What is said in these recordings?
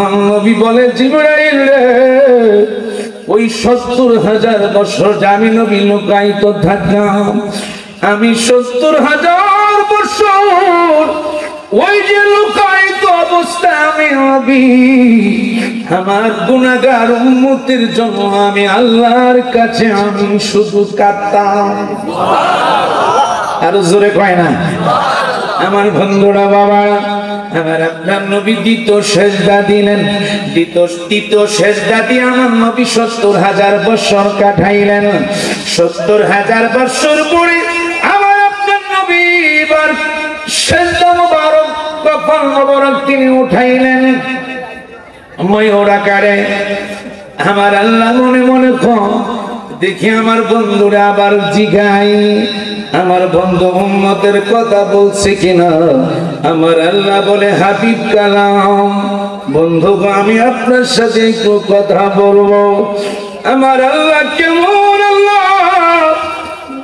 আমার নবী বলে জিবরাইল রে ওই ৭০,০০০ বছর আমি নবী লুকায়িত থাকলাম, আমি ৭০,০০০ বছর ওই যে লুকায়িত অবস্থা আমি নবী আমার গুনাহগার উম্মতের জন্য আমি আল্লাহর কাছে আমি শুধু কাঁদতাম। আর জোরে কয় না আমার বন্ধুরা বাবা, আমার আপনার নবী দ্বিতীয় সেজদা দিলেন, দ্বিতীয় সেজদা দিয়ে আমার নবী ৭০,০০০ বছর কাটাইলেন। ৭০,০০০ বছর পরে আমার আপনার নবী এবার সেজদা মোবারক কপাল মোবারক তিনি উঠাইলেন ময়ূর আকারে। আমার আল্লাহ মনে মনে দেখি আমার বন্ধুরা আবার জিগাই আমার বন্ধু উম্মতের কথা বলছে কিনা। আমার আল্লাহ বলে হাবিব কালাম বন্ধু আমি আপনার সাথে একটু কথা বলবো। আমার আল্লাহ কেমন আল্লাহ,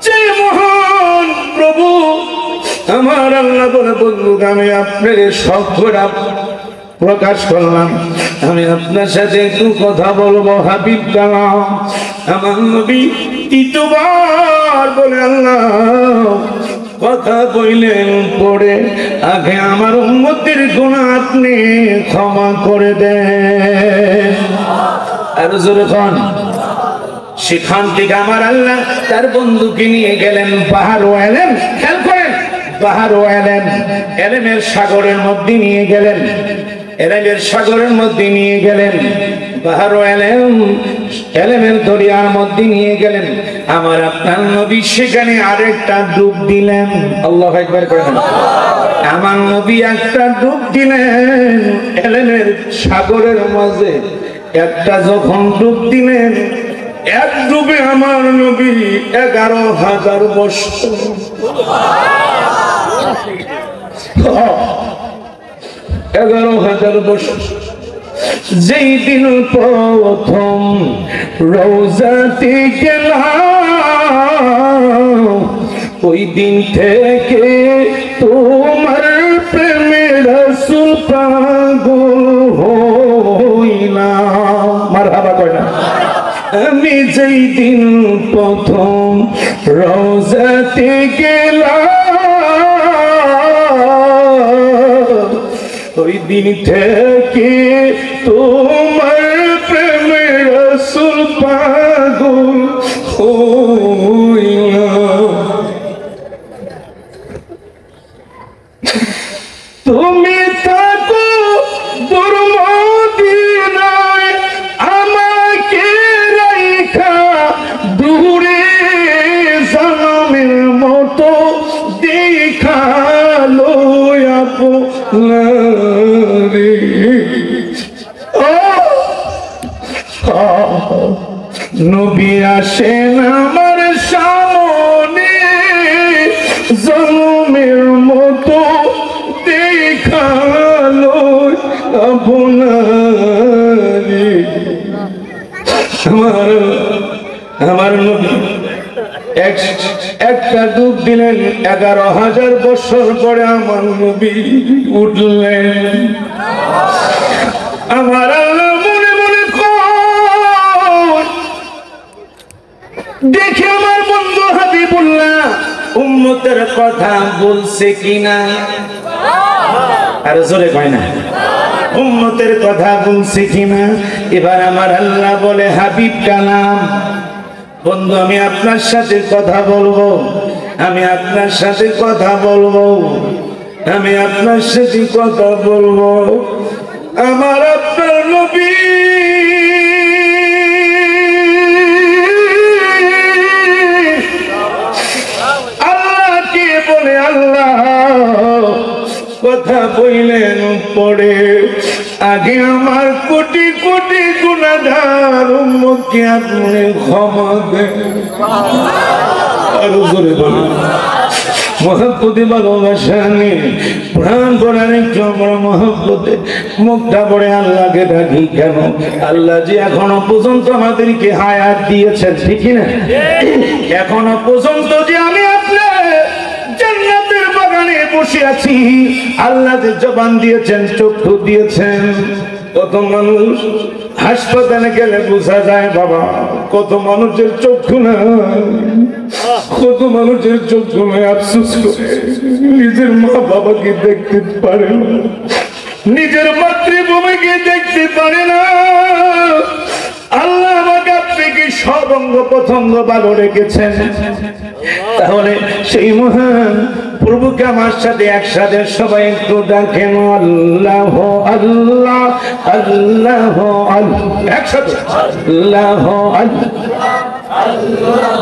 যে মহান প্রভু। আমার আল্লাহ বলে বন্ধু আমি আপনার সব প্রকাশ করলাম, আমি আপনার সাথে একটু কথা বলবো হাবিব কালাম। আমার নবী তৃতীয়বার বলে আল্লাহ কথা বললেন পড়ে আগে আমার উম্মতের গুনাহ আপনি ক্ষমা করে দেন। আর জোরে খান। সেখান থেকে আমার আল্লাহ তার বন্ধুকে নিয়ে গেলেন পাহাড় এলেন, খেয়াল করেন পাহাড় এলেন এলেমের সাগরের মধ্যে নিয়ে গেলেন, এলেমের সাগরের মধ্যে নিয়ে গেলেন, পাহাড় এলেমের দরিয়ার মধ্যে নিয়ে গেলেন। আমার আপনার নবী সেখানে আরেকটা ডুব দিলেন। আল্লাহু আকবার করেন। আমার নবী একটা ডুব দিলেন এলেমের সাগরের মাঝে, একটা যখন ডুব দিলেন এক ডুবে আমার নবী 11,000 বছর 11,000 বছর। যেই দিন প্রথম রওজাতে গেলাম ওই দিন থেকে তোমার প্রেমে রাসূল পাগল হইলাম। মারহাবা কয় না। আমি যেই দিন প্রথম রওজাতে গেলাম ওই দিন থেকে তোমার প্রেমে রাসূল পাগল হইলাম। তুমি থাকো দূর মদিনায় আমাকে রাইখা দূরে জামের মতো দেখালো আপনারে। নবী আসেন আমার সামনে জন্মের মতো দেখালো আপনারে। আমার নবী একটা ডুব দিলেন 11,000 বছর পরে আমার নবী উঠলেন। আমার আল্লাহ মনে মনে দেখে আমার বন্ধু হাবিবুল্লাহ উম্মতের কথা বলছে কিনা। আর জোরে কয় না উম্মতের কথা বলছে কিনা। এবার আমার আল্লাহ বলে হাবিব কালাম বন্ধু আমি আপনার সাথে কথা বলবো, আমি আপনার সাথে কথা বলবো, আমি আপনার সাথে কথা বলবো। আমার আপনার নবী আল্লাহকে বলে আল্লাহ কথা বললেন পড়ে আগে আমার কোটি কোটি গুনাহগার উম্মতকে আপনি ক্ষমা দেন। আরো জোরে বলুন মহব্বতে ভালোবাসা নিয়ে প্রাণ করার একটু আমরা মহব্বতে মুখটা পড়ে আল্লাহকে ডাকি কেন? আল্লাহ যে এখনো পর্যন্ত আমাদেরকে হায়াত দিয়েছেন ঠিক না, এখনো পর্যন্ত যে আমি আপনার জান্নাতের বাগানে বসে আছি, আল্লাহ যে জবান দিয়েছেন চক্ষু দিয়েছেন কত মানুষ হাসপাতালে গেলে বোঝা যায় বাবা, কত মানুষের চক্ষু নাই, কত মানুষের চক্ষু নাই, আফসোস করে নিজের মা বাবাকে দেখতে পারে না, নিজের মাতৃভূমিকে দেখতে পারে না। আল্লাহ আমাকে আপনাকে সব অঙ্গ প্রত্যঙ্গ ভালো রেখেছেন, তাহলে সেই মহান প্রভুকে আমার সাথে একসাথে সবাই একটু ডাকেন আল্লাহ আল্লাহ আল্লাহ আল্লাহ, একসাথে আল্লাহ আল্লাহ আল্লাহ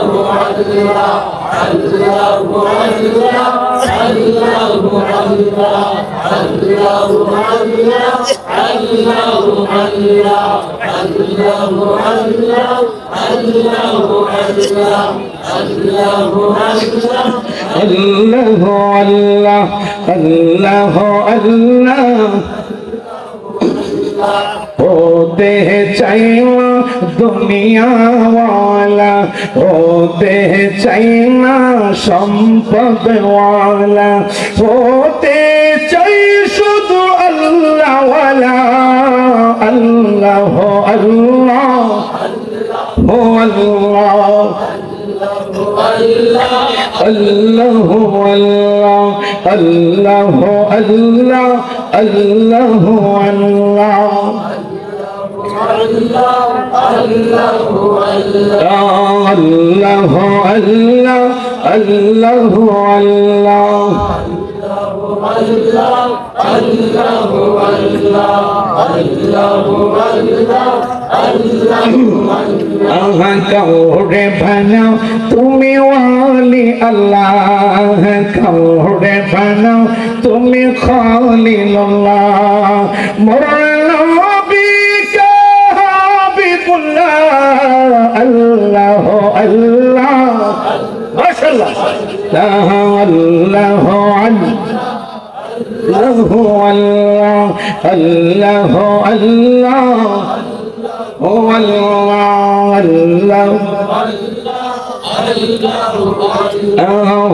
होते चाइना दुनिया वाला, होते चाइना संपद वाला, होते चाइ शुद्ध अल्लाह वाला, अल्लाह हो अल्लाह हो अल्लाह अल्लाह अल्लाह अल्लाह अल्लाह कौड़े बनाओ तुम्हें वाली अल्लाह, कौड़े बनाओ तुम्हें खाली अल्लाह, मरना भी कहा भी बुला अल्लाह अल्लाह माशाअल्लाह अल्लाह अल्लाह अल्लाह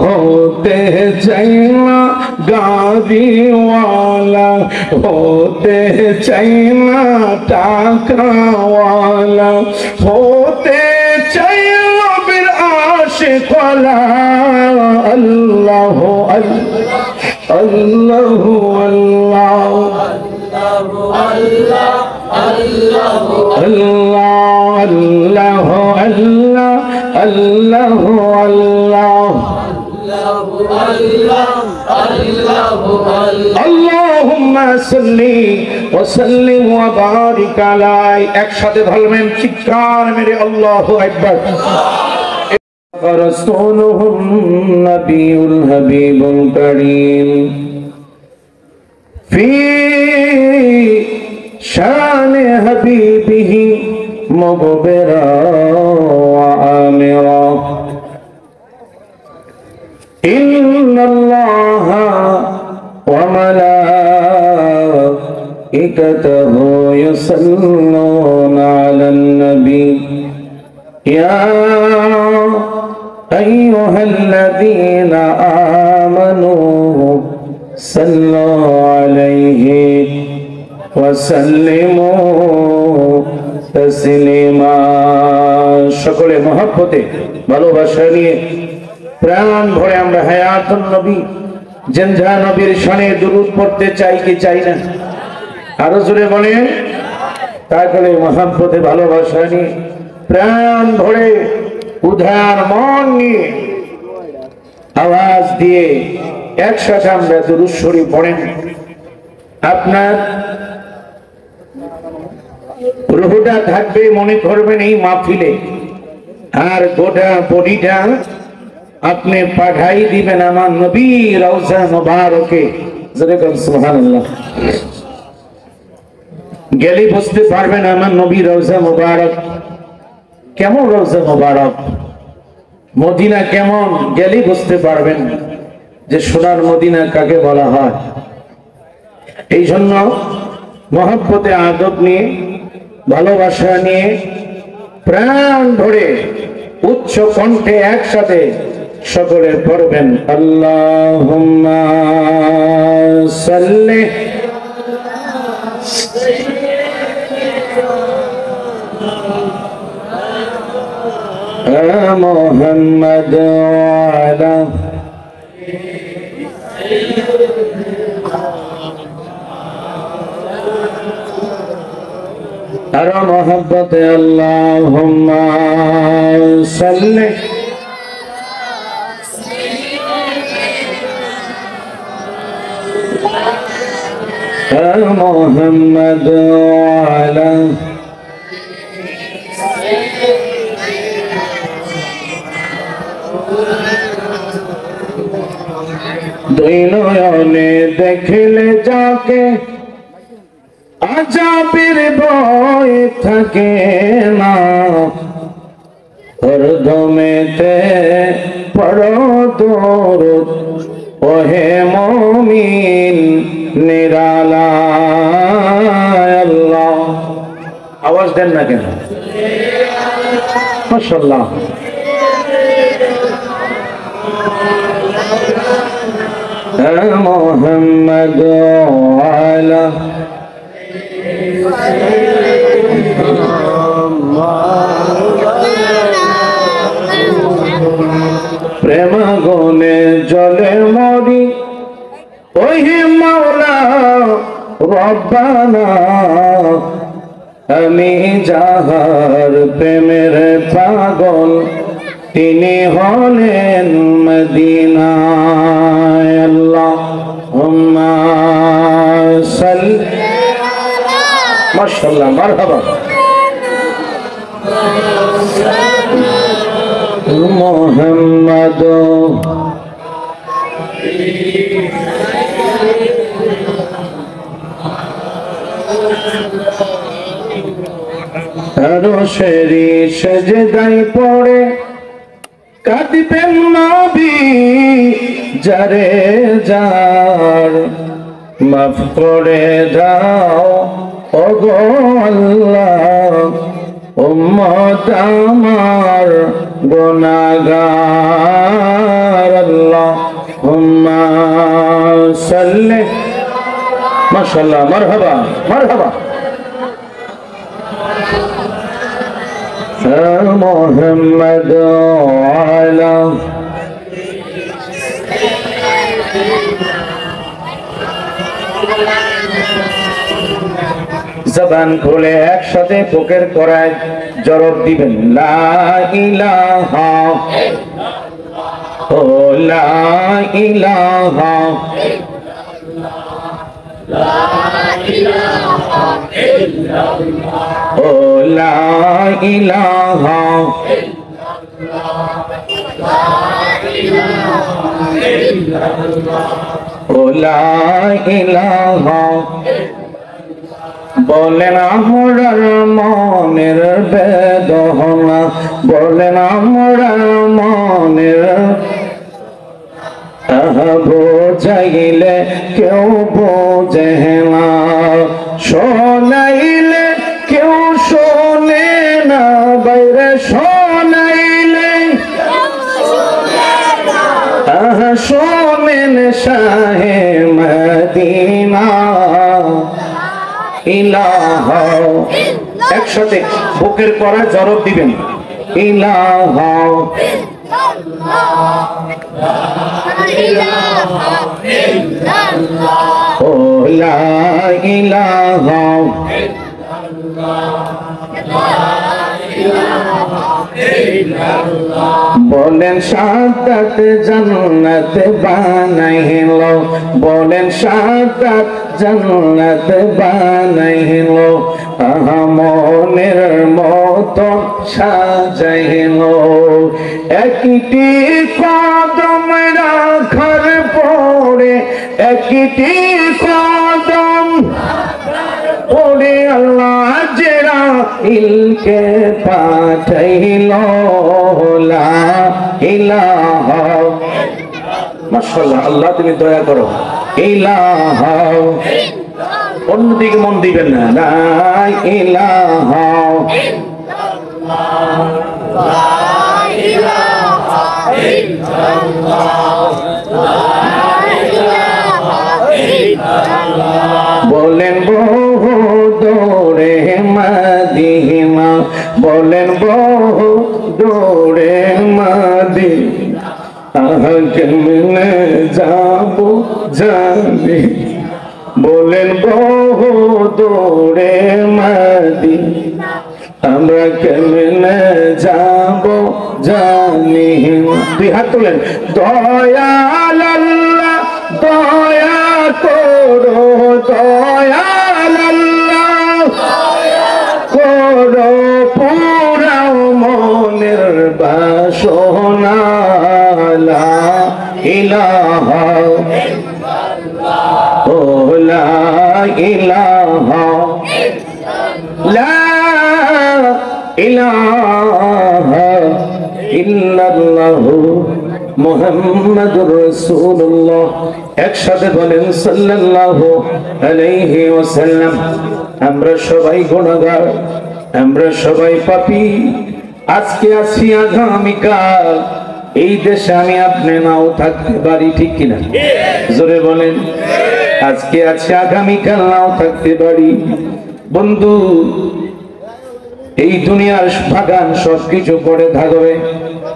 होते चाइना गाड़ी वाला, होते चाइना टाका वाला, होते चाइना बिर आशिक वाला, अल्लाह अल्लाह अल्लाह अल्लाह अल्लाह अल्लाहुम्मा सल्ली व सल्लिम व बारिक अलाई। একসাথে বলবেন চিৎকার মেরে আল্লাহু আকবার। রাসূলুহুন নবিয়ুল হাবিবুল কারীম ফি शान हबीबिही मुगबिरा व आमिरा, इन्नल्लाह व मलाइकतहु युसल्लूना अलन नबी या अय्युहल्लज़ीना आमनू सल्लू अलैहि वसल्लिमू तस्लीमा। সকলে মহব্বতে ভালোবাসা নিয়ে প্রাণ ভরে আমরা হায়াতুন নবী জিন্দা নবীর শানে দুরূদ পড়তে চাই কি চাই না? আরো জোরে বলেন। তাহলে মহব্বতে ভালোবাসা নিয়ে প্রাণ ভরে উদার মন নিয়ে আওয়াজ দিয়ে একসাথে আমরা দুরূদ শরীফ পড়েন। আপনার রুহটা থাকবে মনে করবেন এই মাহফিলে, আর গোটা বডিটা আপনি পাঠাই দিবেন আমার নবী রওজা মুবারকে। যেরকম সুবহানাল্লাহ গেলে বুঝতে পারবেন আমার নবী রওজা মুবারক কেমন, রওজা মুবারক মদিনা কেমন, গেলে বুঝতে পারবেন যে সোনার মদিনা কাকে বলা হয়। এই জন্য মহব্বতে আদব নিয়ে ভালোবাসা নিয়ে প্রাণ ভরে উচ্চ কণ্ঠে একসাথে সকলে পড়বেন আল্লাহুম্মা সাল্লি محمد وعلى أرى محبة اللهم صل محمد وعلى দুই নয়নে দেখলে যাকে আযাবের ভয় থাকে না, হরদমেতে পড়ো দরুদ ওহে মুমিন নিরালায় আল্লাহ। আওয়াজ দেন না কেন? মাশাআল্লাহ। محمد وعلى প্রেম গুণে জলে মরি ওহে মাওলা রব্বানা, আমি যাহার প্রেমের পাগল তিনি হলেন মদিনায়। আল্লাহুম্মা সাল্লি মাশাআল্লাহ মারহাবা মুহাম্মদ আরশেরি সেজদায় পড়ে কাঁদিবেন নবী যারে যার, মাফ করে দাও ওগো আল্লাহ উম্মত আমার গুনাহগার। আল্লাহুম্মা সাল্লি মাশাআল্লাহ মারহাবা মারহাবা محمد وعلى জবান খুলে একসাথে বুকের করায় জবাব দিবেন লা ইলাহা ও লা ইলাহা লা ইলাহা ইল্লাল্লাহ ও লা ইলাহা ইল্লাল্লাহ ও লা ইলাহা বলেন আমরার মনের বেদনা, বলেন আমরার মনের বোঝাইলে কেউ বোঝে না, শোনাইলে কেউ শোনে না, বাইরে শোনাইলে শোনেন শাহে মদিনা ইলাহা। একসাথে বুকের করা জবাব দিবেন ইলাহা ও লা ইলাহা বলেন শাহাদাত জান্নাত বানাইল, বলেন শাহাদাত জান্নাত বানাইল, মনের মতো সাজাইল, একটি কদম রাখার পরে একটি কদম পরে আল্লাহ জেরা ইলকে পাঠাইল লা ইলাহা। মাশাআল্লাহ আল্লাহ তুমি দয়া করো ইলাহা। অন্যদিকে মন দিবেন না, লা ইলাহা বলেন বহু দূরে মদিনা বলেন বহু দূরে মদিনা কেমনে যাব জানি বলেন বহু দূরে মদিনা আমরা কেমনে যাব জানি দুই হাত তোলেন দয়াল আল্লাহ দয়া করো দয়াল আল্লাহ করো পুরাও মনের বাসনা লা ইলাহা ও লা ইলাহা লা ইলাহা ইল্লাল্লাহু মুহাম্মাদুর রাসূলুল্লাহ একসাথে বলেন সাল্লাল্লাহু আলাইহি ওয়াসাল্লাম। আমরা সবাই গুনাহগার, আমরা সবাই পাপী। আজকে আছি আগামীকাল এই দেশে আমি আপনি নাও থাকতে পারি, ঠিক কিনা? জোরে বলেন। আজকে আছি আগামীকাল নাও থাকতে পারি। বন্ধু, এই দুনিয়ার বাগান সবকিছু পড়ে থাকবে,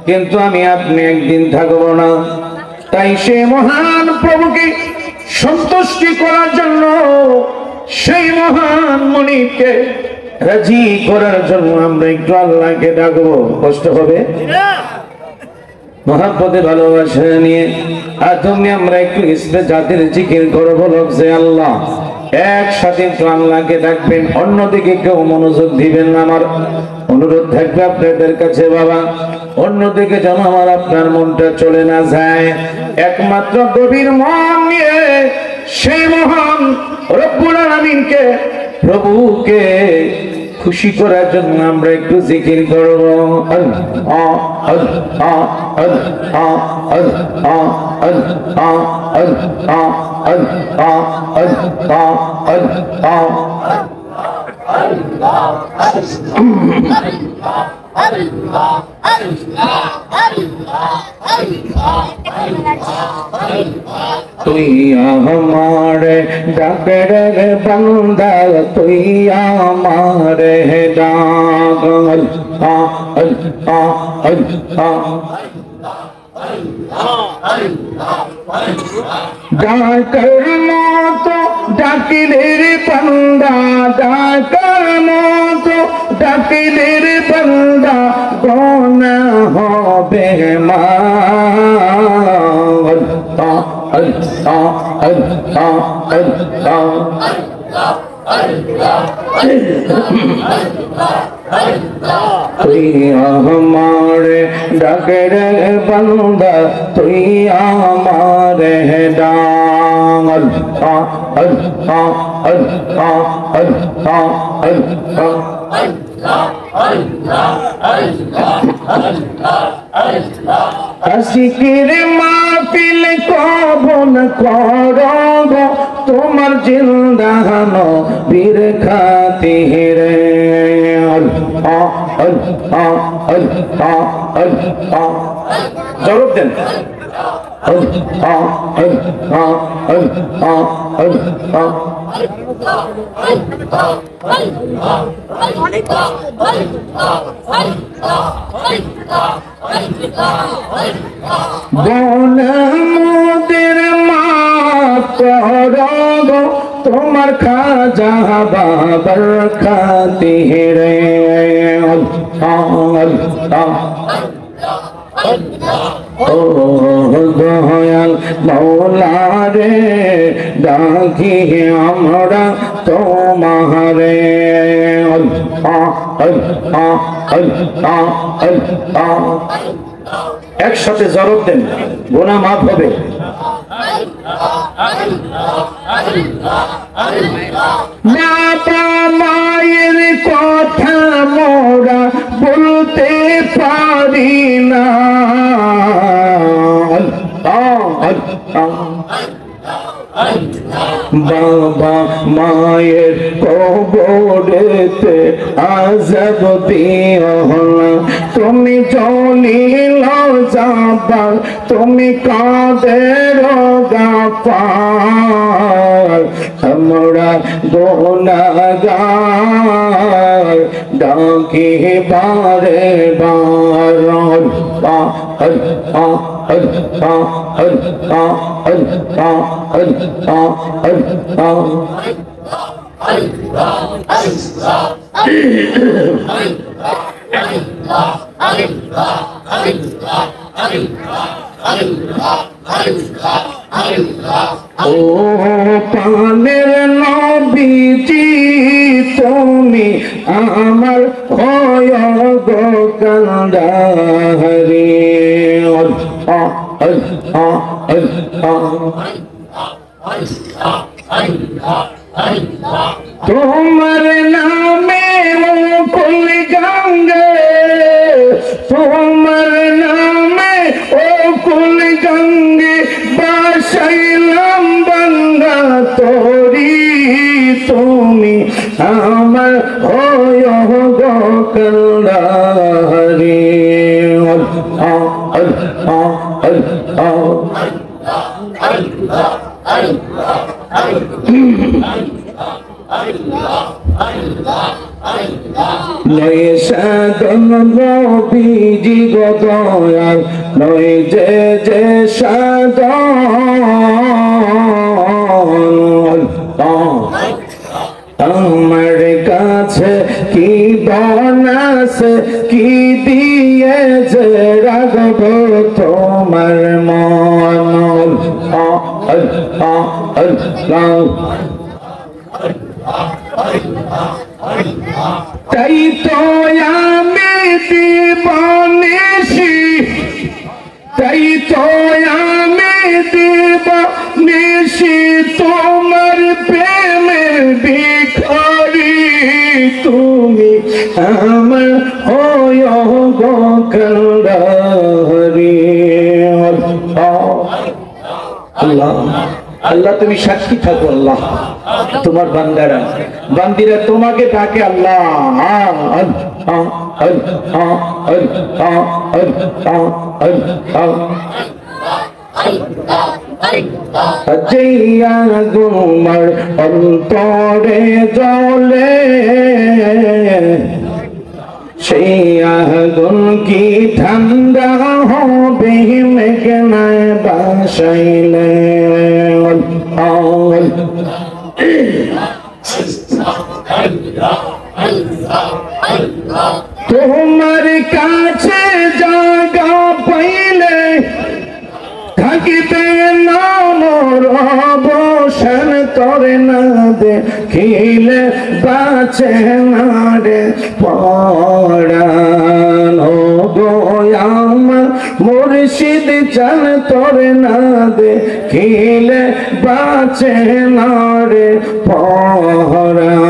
কিন্তু আমি আপনি একদিন থাকবো না। তাই সে মহান প্রভুকে সন্তুষ্টি করার জন্য, সেই মহান মনিকে রাজি করার জন্য আমরা একটু আল্লাহকে ডাকবো। কষ্ট হবে? মহাব্বতে ভালোবাসা নিয়ে আদমে আমরা একটু ইসবে জাতির জিকির করবো। লফজে আল্লাহ একসাথে একটু আল্লাহকে ডাকবেন, অন্যদিকে কেউ মনোযোগ দিবেন না। আমার অনুরোধ থাকবে আপনাদের কাছে বাবা, অন্যদিকে যেন আমার আপনার মনটা চলে না যায়। একমাত্র গভীর মন নিয়ে সেই মহান রব্বুল আলামিনকে, প্রভুকে খুশি করার জন্য আমরা একটু জিকির করব। আল্লাহ আল্লাহ আল্লাহ আল্লাহ আল্লাহ আল্লাহ আল্লাহ আল্লাহ আল্লাহ তুই আমারে ডাকের বান্দা, তুই আমারে ডাক। আল্লাহ আল্লাহ আল্লাহ ডাকার মতো ডাকিলের বান্দা, ডাকার মতো ডাকিলের বান্দা গোনা হবে মা। আল্লাহ আল্লাহ আল্লাহ আল্লাহ তুই আমারে ডাকের বান্দা, তুই আমারে ডাক। আল্লাহ আল্লাহ আল্লাহ আল্লাহ আল্লাহ আশিকের মাহফিল কবুল করো তোমার জিন্দানো বীর খাতিরে। আল্লাহ আল্লাহ আল্লাহ আল্লাহ জবাব দেন। আল্লাহ আল্লাহ আল্লাহ আল্লাহ মোদের মাফ করো তোমার খাজা বাবার খাতিরে। ও দয়াল মৌলা রে ডাকি আমরা তোমারে। একসাথে জবাব দেন, গুনাহ মাফ হবে। বাবা মায়ের কথা মোরা বলতে পারি না। বাবা মায়ের কবরেতে আযাব দিও না, তুমি জলিল জাবাল, তুমি কাদের গাফার। আমরা গুনাহগার ডাকে বারে বার আল্লাহ আল্লাহ আল্লাহ আল্লাহ আল্লাহ আল্লাহ ও পানের নবীজি তুমি আমার হয় গো কান্দারি আল্লাহ আল্লাহ আল্লাহ তোমার নামে কুল গঙ্গে তোমার নামে ও কুল গঙ্গে বাসাইলাম বান্দা তোরি তুমি আমার হয় গো কান্দারি আল্লাহ আল্লাহ আল্লাহ নয় সাধন নবীজি গো দয়াল নয় যে যে সাধন আমার কাছে কি বনাছে কি দিয়ে যে রাখব তোমার মন আল্লাহ আল্লাহ তাই তো আমি দিবানিশি তাই তো আমি দিবানিশি তোমার প্রেমের ভিখারি তুমি আমার হয় গো কান্দারি আল্লাহ আল্লাহ তুমি সাক্ষী থাকো আল্লাহ তোমার বান্দারা বান্দিরা তোমাকে ডাকে আল্লাহ জিয়া গুমার অন্তরে জ্বলে সেই আগুন কি ঠান্ডা হবে মেঘনায় বাসাইলে তোমার কাছে জায়গা পাইলে থাকিতে না মোর অবসান তরে না দেখিলে বাঁচে না রে পরাণ গো আমার মুর্শিদ চান তরে না দেখিলে বাঁচে না রে পরাণ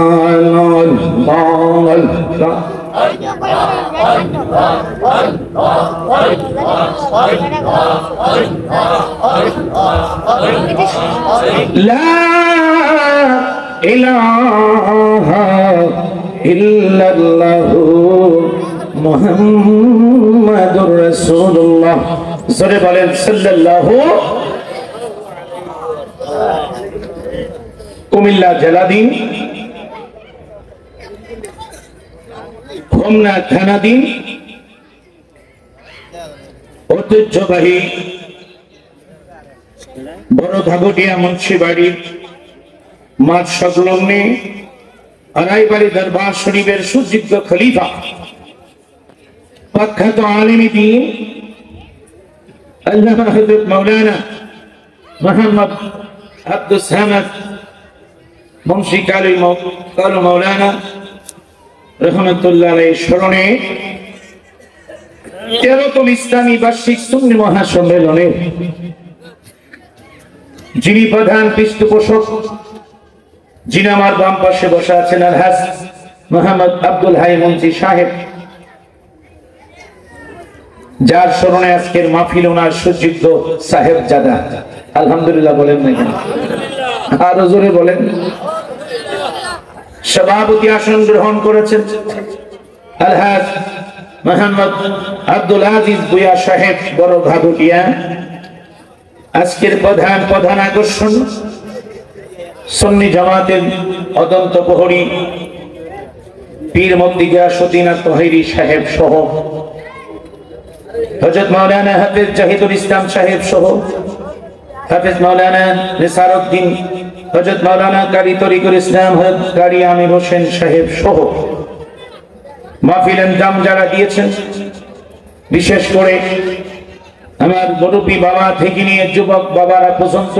লা ইলাহা ইল্লাল্লাহু মুহাম্মাদুর রাসূলুল্লাহ জোরে বলেন সাল্লাল্লাহু কুমিল্লা জেলাধীন হোমনা থানাধীন ঐতিহ্যবাহী বড় ঘাগটিয়া মুন্সিবাড়ি মাঠ সংলগ্নে আড়াইবাড়ি দরবার শরীফের সুযোগ্য খলিফা প্রখ্যাত আলেমী দ্বীন আল্লামা হযরত মাওলানা মুহাম্মদ আব্দুস সামাদ মুন্সি কালী মাওলানা রহমতুল্লাহ আলাইহির স্মরণে 13তম ইসলামী বার্ষিক সুন্নি মহাসম্মেলনে যিনি প্রধান পৃষ্ঠপোষক যিনি আমার বাম পাশে বসে আছেন আলহাজ মোহাম্মদ আব্দুল হাই মুন্সি সাহেব, যার স্মরণে আজকের মাহফিল ওনার সুযোগ্য সাহেবজাদা আলহামদুলিল্লাহ বলেন না কেন, আরো জোরে বলেন। সভাপতি আসন গ্রহণ করেছেন আলহাজ মোহাম্মদ আব্দুল আজিজ ভুঁইয়া সাহেব বড় ঘাগটিয়া। আজকের প্রধান আকর্ষণ সুন্নি জামাতের অদন্ত প্রহরী পীর মুফতি গিয়াসউদ্দিন আত-তাহিরি সাহেব সহ, হযরত মাওলানা হাফেজ জাহিদুল ইসলাম সাহেব সহ, হাফেজ মাওলানা নিসারউদ্দিন, হযরত মাওলানা কারি তরিকুল ইসলাম, হযরত কারি আমির হোসেন সাহেব সহ মাহফিল ইনজাম যারা দিয়েছেন, বিশেষ করে আমার মুরব্বী বাবা থেকে নিয়ে যুবক বাবারা পর্যন্ত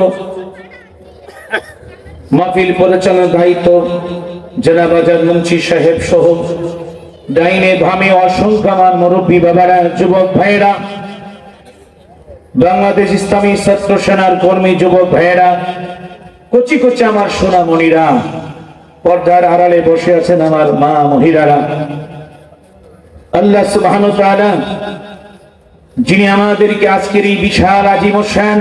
মাহফিল পরিচালনার দায়িত্ব জনাব আজাদ মুন্সি সাহেব সহ ডাইনে বামে অসংখ্য আমার মুরব্বী বাবারা, যুবক ভাইয়েরা, বাংলাদেশ ইসলামী ছাত্র সেনার কর্মী যুবক ভাইয়েরা, কচি কচি আমার সোনামণিরা, পর্দার আড়ালে বসে আছেন আমার মা মহিলারা, আল্লাহ সুবহানাহু ওয়া তাআলা যিনি আমাদেরকে আজকের এই বিশাল আজিমুশান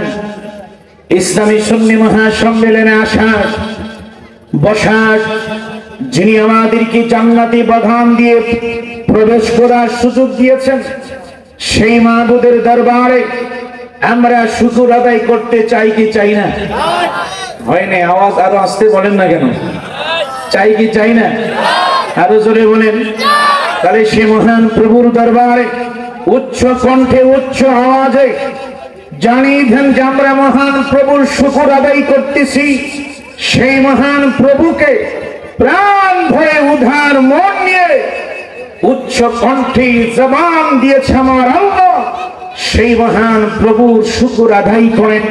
ইসলামী সুন্নি মহাসম্মেলনে আসার বসার, যিনি আমাদেরকে জান্নাতি বাগান দিয়ে প্রবেশ করার সুযোগ দিয়েছেন, সেই মাবুদের দরবারে আমরা শুকর আদায় করতে চাই কি চাই না? হয় না? আওয়াজ আরো আসতে বলেন না কেন? চাই কি চাই না? আরো জোরে বলেন। তাহলে সে মহান প্রভুর দরবারে উচ্চ কণ্ঠে উচ্চ আওয়াজে জানিয়ে দেন যে আমরা মহান প্রভুর শুকর আদায় করতেছি। সেই মহান প্রভুকে প্রাণ ভরে উদার মন নিয়ে উচ্চ কণ্ঠে জবান দিয়েছে আমার আল্লাহ, সেই মহান প্রভুর শুকর আদায় করেন।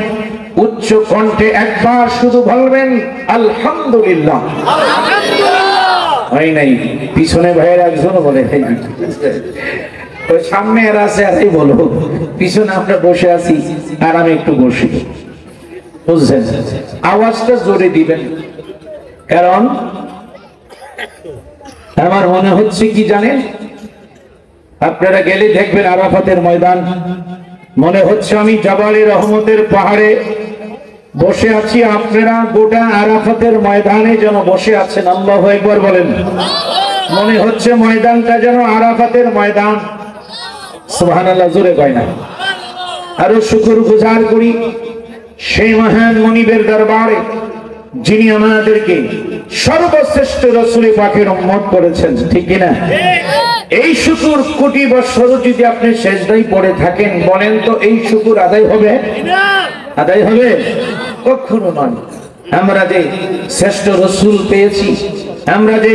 উচ্চ কণ্ঠে একবার শুধু বলবেন আলহামদুলিল্লাহ। হয় নাই? পিছনে ভাইয়ের একজন বলে, সামনে আর আছে আরই বলো, পিছনে আমরা বসে আছি আর আমি একটু বসি, বুঝছেন? আওয়াজটা জোরে দিবেন, কারণ আমার মনে হচ্ছে কি জানেন, আপনারা গেলে দেখবেন আরাফাতের ময়দান, মনে হচ্ছে আমি জাবালে রহমতের পাহাড়ে বসে আছি, আপনারা গোটা আরাফাতের ময়দানে যেন বসে আছেন। আল্লাহু আকবার বলেন। মনে হচ্ছে ময়দানটা যেন আরাফাতের ময়দান। সুবহানাল্লাহ জোরে কয় না? আরো শুকর গুজার করি সেই মহান মনিবের দরবারে, যিনি আমাদেরকে সর্বশ্রেষ্ঠ রাসূল পাকের উম্মত করেছেন, ঠিক কি না? এই শুকর কোটি বছর যদি আপনি সেজদায় পড়ে থাকেন, বলেন তো এই শুকর আদায় হবে? আদায় হবে? কখনো নয়। আমরা যে শ্রেষ্ঠ রাসূল পেয়েছি, আমরা যে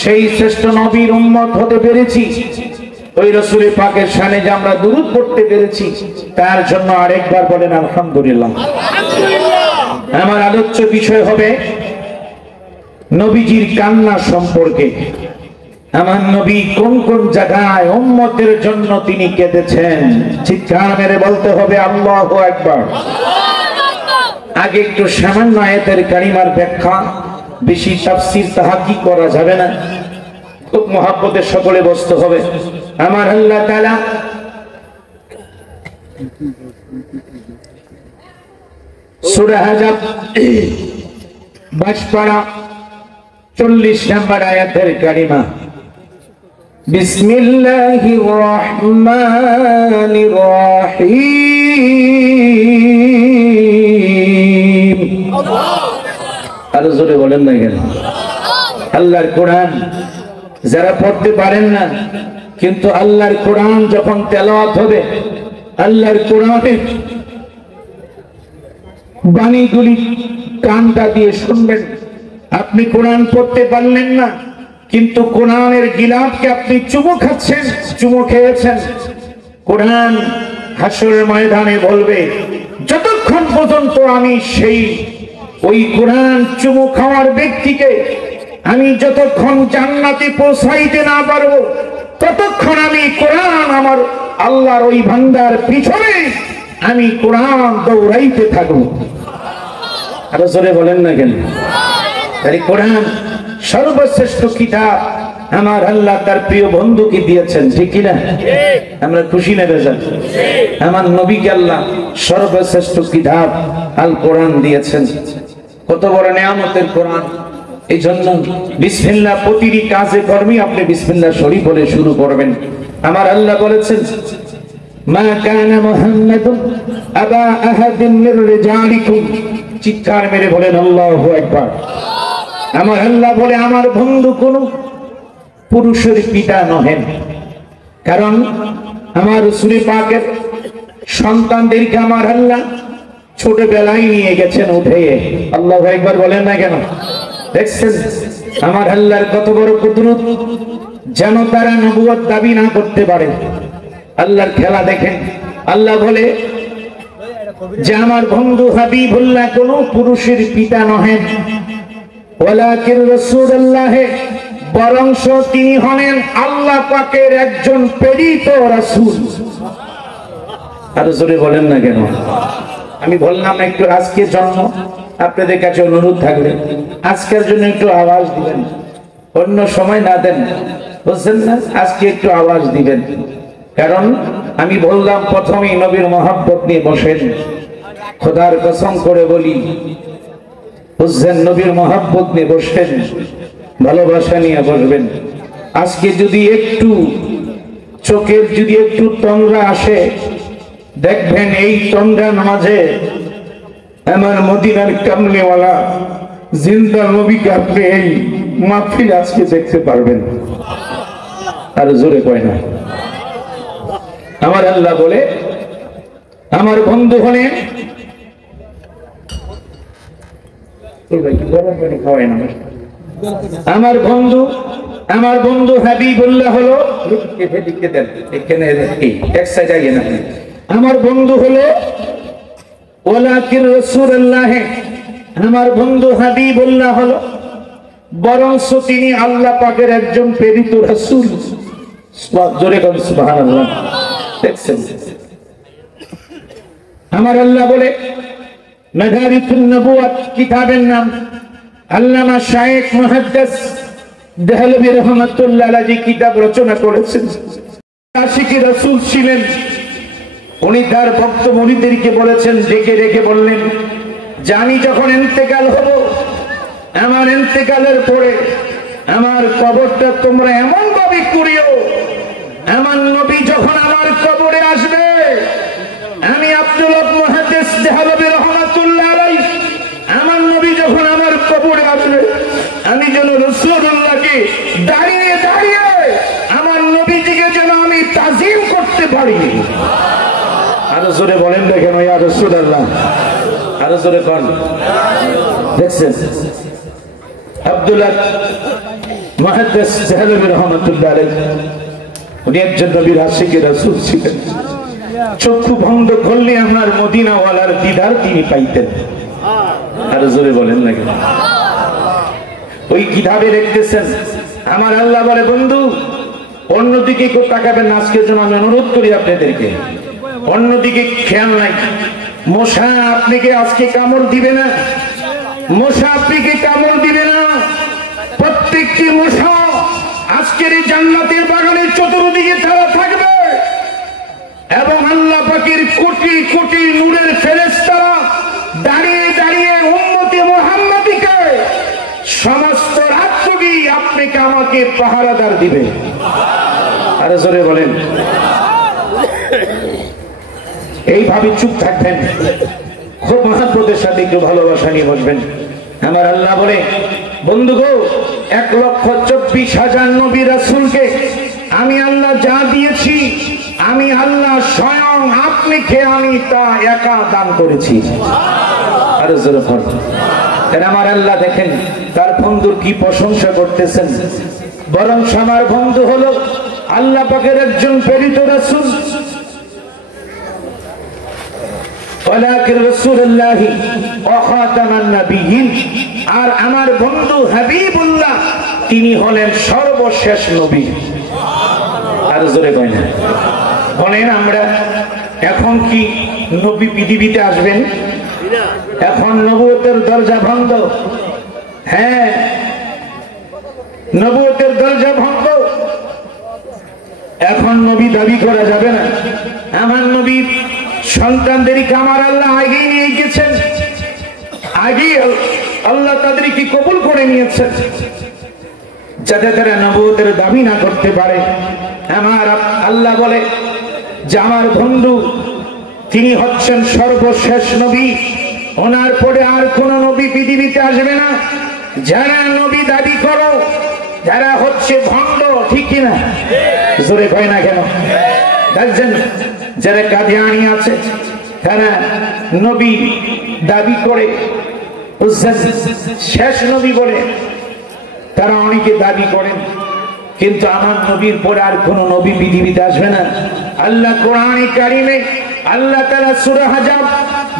সেই শ্রেষ্ঠ নবীর উম্মত হতে পেরেছি, ওই রাসূল পাকের শানে যে আমরা দুরূদ পড়তে পেরেছি, তার জন্য আরেকবার বলেন আলহামদুলিল্লাহ। আমার আলোচ্য বিষয় হবে নবীজির কান্না সম্পর্কে। আমার নবী কোন কোন জায়গায় উম্মতের জন্য তিনি কেঁদেছেন, চিৎকার মেরে বলতে হবে আল্লাহু আকবার। আগে একটু সামান্য আয়াতের কারিমার ব্যাখ্যা, বেশি তাফসীর তাহাক্কুক করা যাবে না, খুব মহব্বতের সকলে বসতে হবে। আমার আল্লাহ তাআলা সূরা আহজাব 22 পারা 40 নম্বর আয়াতের কারিমা, বিসমিল্লাহির রহমানির রহিম। আরো জোরে বলেন না কেন? আল্লাহর কোরআন যারা পড়তে পারেন না, কিন্তু আল্লাহর কোরআন যখন তেলাওয়াত হবে, আল্লাহর কোরআনের বাণীগুলি কানটা দিয়ে শুনবেন। আপনি কোরআন পড়তে পারলেন না, কিন্তু কোরআনের গিলাফকে আপনি চুমু খাচ্ছেন, চুমু খেয়েছেন। কোরআন হাসরের ময়দানে বলবে, যতক্ষণ পর্যন্ত আমি সেই ওই কোরআন চুমু খাওয়ার ব্যক্তিকে আমি যতক্ষণ জান্নাতে পৌঁছাইতে না পারবো, ততক্ষণ আমি কোরআন আমার আল্লাহর ওই ভান্ডার পিছনে আমি কোরআন দৌড়াইতে থাকবো। আরো জোরে বলেন না কেন? তাই কোরআন সর্বশ্রেষ্ঠ কিতাব আমার আল্লাহ তার প্রিয় বন্ধুকে দিয়েছেন, ঠিক কিনা? আমরা খুশি না বেজার? আমার নবীকে আল্লাহ সর্বশ্রেষ্ঠ কিতাব আল কোরআন দিয়েছেন। কত বড় নিয়ামতের কোরআন! এই জন্য বিসমিল্লাহ প্রতিটি কাজে কর্মী আপনি বিসমিল্লাহ শরীফ বলে শুরু করবেন। আমার আল্লাহ বলেছেন, মা কানা মুহাম্মাদুন আবা আহাদিন মির রিজালিকুম। চিৎকার মেরে বলেন আল্লাহু আকবার। আমার আল্লাহ বলে, আমার বন্ধু কোন পুরুষের পিতা নহেন। কারণ আমার রাসূল পাকের সন্তানদেরকে আমার আল্লাহ ছোটবেলায় নিয়ে গেছেন উঠে। আল্লাহু আকবার বলেন না কেন? দেখছেন আমার আল্লাহর কত বড় কুদরত, যেন তারা নবুয়ত দাবি না করতে পারে। আল্লাহর খেলা দেখেন। আল্লাহ বলে যে আমার বন্ধু হাবিবুল্লাহ কোন পুরুষের পিতা নহেন, ওয়ালাকিন রাসূলুল্লাহ, বরং তিনি হলেন আল্লাহ পাকের একজন প্রেরিত রাসূল। আর জোরে বলেন না কেন? আমি বললাম একটু আজকের জন্য আপনাদের কাছে অনুরোধ থাকবে, আজকের জন্য একটু আওয়াজ দিবেন, অন্য সময় না দেন, বুঝছেন না? আজকে একটু আওয়াজ দিবেন। কারণ আমি বললাম প্রথমেই নবীর মহব্বত নিয়ে বসেন। খোদার কসম করে বলি, বুঝছেন, নবীর মহব্বত নিয়ে বসেন, ভালোবাসা নিয়ে বসবেন। আজকে যদি একটু চোখের যদি একটু তন্দ্রা আসে, দেখবেন এই তন্দ্রার মাঝে আমার মদিনার কামলিওয়ালা জিন্দা নবীকে আপনি এই মাহফিল আজকে দেখতে পারবেন। আর জোরে কয় না। আমার আল্লাহ বলে আমার বন্ধু হলেন, আমার বন্ধু হাবিবুল্লাহ হলো, আমার বন্ধু হলো ওয়ালাকিন রাসূলুল্লাহ, আমার বন্ধু হাবিবুল্লাহ হলো বরং তিনি আল্লাহ পাকের একজন প্রেরিত রাসূল। জোরে বলুন সুবহানাল্লাহ। দেখছেন আমার আল্লাহ বলে মাদারিকুন নবুওয়াত কিতাবের নাম আল্লামা শাইখ মুহাদ্দিস দেহলভী রাহমাতুল্লাহ আলাইহি কিতাব রচনা করেছেন। আশিকি রাসূল ছিলেন। উনি তার ভক্ত মুরিদদেরকে বলেছেন, ডেকে ডেকে বললেন যে আমি যখন ইন্তেকাল হব, আমার ইন্তেকালের পরে আমার কবরটা তোমরা এমন ভাবে করিও, আমার নবী যখন আমার কবরে আসবে, আমি আব্দুল হক মুহাদ্দিস দেহলভী রাহমাতুল্লাহ আলাইহি, আমার নবী যখন আমার কবরে আসবে, আমি যেন রাসূলুল্লাহকে দাঁড়িয়ে দাঁড়িয়ে আমার নবীজিকে যেন আমি তাজিম করতে পারি। আরো জোরে বলেন দেখেন ইয়া রাসূলুল্লাহ, আরো জোরে বলেন। দেখছেন আব্দুল হক মুহাদ্দিস দেহলভী রাহমাতুল্লাহ আলাইহি, উনি একজন নবীর আশিক রাসূল ছিলেন। চক্ষু বন্ধ করলে আমার মদিনাওয়ালার দিদার তিনি পাইতেন। আর জোরে বলেন না কেন? ওই কিতাবে দেখতেছেন আমার আল্লাহ বলে বন্ধু অন্যদিকে কেউ তাকাবেন না, আজকের জন্য আমি অনুরোধ করি আপনাদেরকে, অন্যদিকে খেয়াল নাই। মশা আপনাকে আজকে কামড় দিবে না, মশা আপনাকে কামড় দিবে না। প্রত্যেকটি মশা আজকের এই জান্নাতের বাগানের চতুর্দিকে তারা থাকবে এবং আল্লাহ পাকের কোটি কোটি নূরের ফেরেশতারা দাঁড়িয়ে দাঁড়িয়ে উম্মতে মুহাম্মাদীকে সমস্ত রাত্রি আপনাকে আমাকে পাহারাদার দিবে। আরে জোরে বলেন। এইভাবে চুপ থাকবেন, খুব মহাব্বতের সাথে একটু ভালোবাসা নিয়ে বসবেন। আমার আল্লাহ বলে বন্ধু গো, 1,24,000 নবী রাসূলকে আমি আল্লাহ যা দিয়েছি, আমি আল্লাহ স্বয়ং আপনাকে আমি তা একা দান করেছি। আরে জোরে বলেন। আমার আল্লাহ দেখেন তার বন্ধুর কি প্রশংসা করতেছেন। বরং আমার বন্ধু হলো আল্লাহ পাকের একজন প্রেরিত রাসূল। ওয়ালাকিন রাসূলুল্লাহ ওয়া খাতামান নাবিয়্যিন, আর আমার বন্ধু হাবিবুল্লাহ তিনি হলেন সর্বশেষ নবী। আর জোরে বলেন। বলেন আমরা এখন কি নবী পৃথিবীতে আসবেন? এখন নবুয়তের দরজা বন্ধ। হ্যাঁ, নবুয়তের দরজা বন্ধ। এখন নবী দাবি করা যাবে না। আমার নবীর সন্তানদেরকে আমার আল্লাহ আগেই নিয়ে গেছেন, আগেই আল্লাহ তাদেরকে কবুল করে নিয়েছেন, যাতে তারা নবুয়তের দাবি না করতে পারে। আমার আল্লাহ বলে যে আমার বন্ধু তিনি হচ্ছেন সর্বশেষ নবী, ওনার পরে আর কোন নবী পৃথিবীতে আসবে না। যারা নবী দাবি করো, যারা হচ্ছে ভণ্ড, ঠিক কিনা? জোরে কয় না কেন? দেখছেন যারা কাদিয়ানি আছে তারা নবী দাবি করে, শেষ নবী বলে তারা অনেকে দাবি করেন, কিন্তু আমার নবীর পরে আর কোন নবী পৃথিবীতে আসবে না। আল্লাহ কোরআনে কারিমে আল্লাহ তাআলা সূরা হাজাব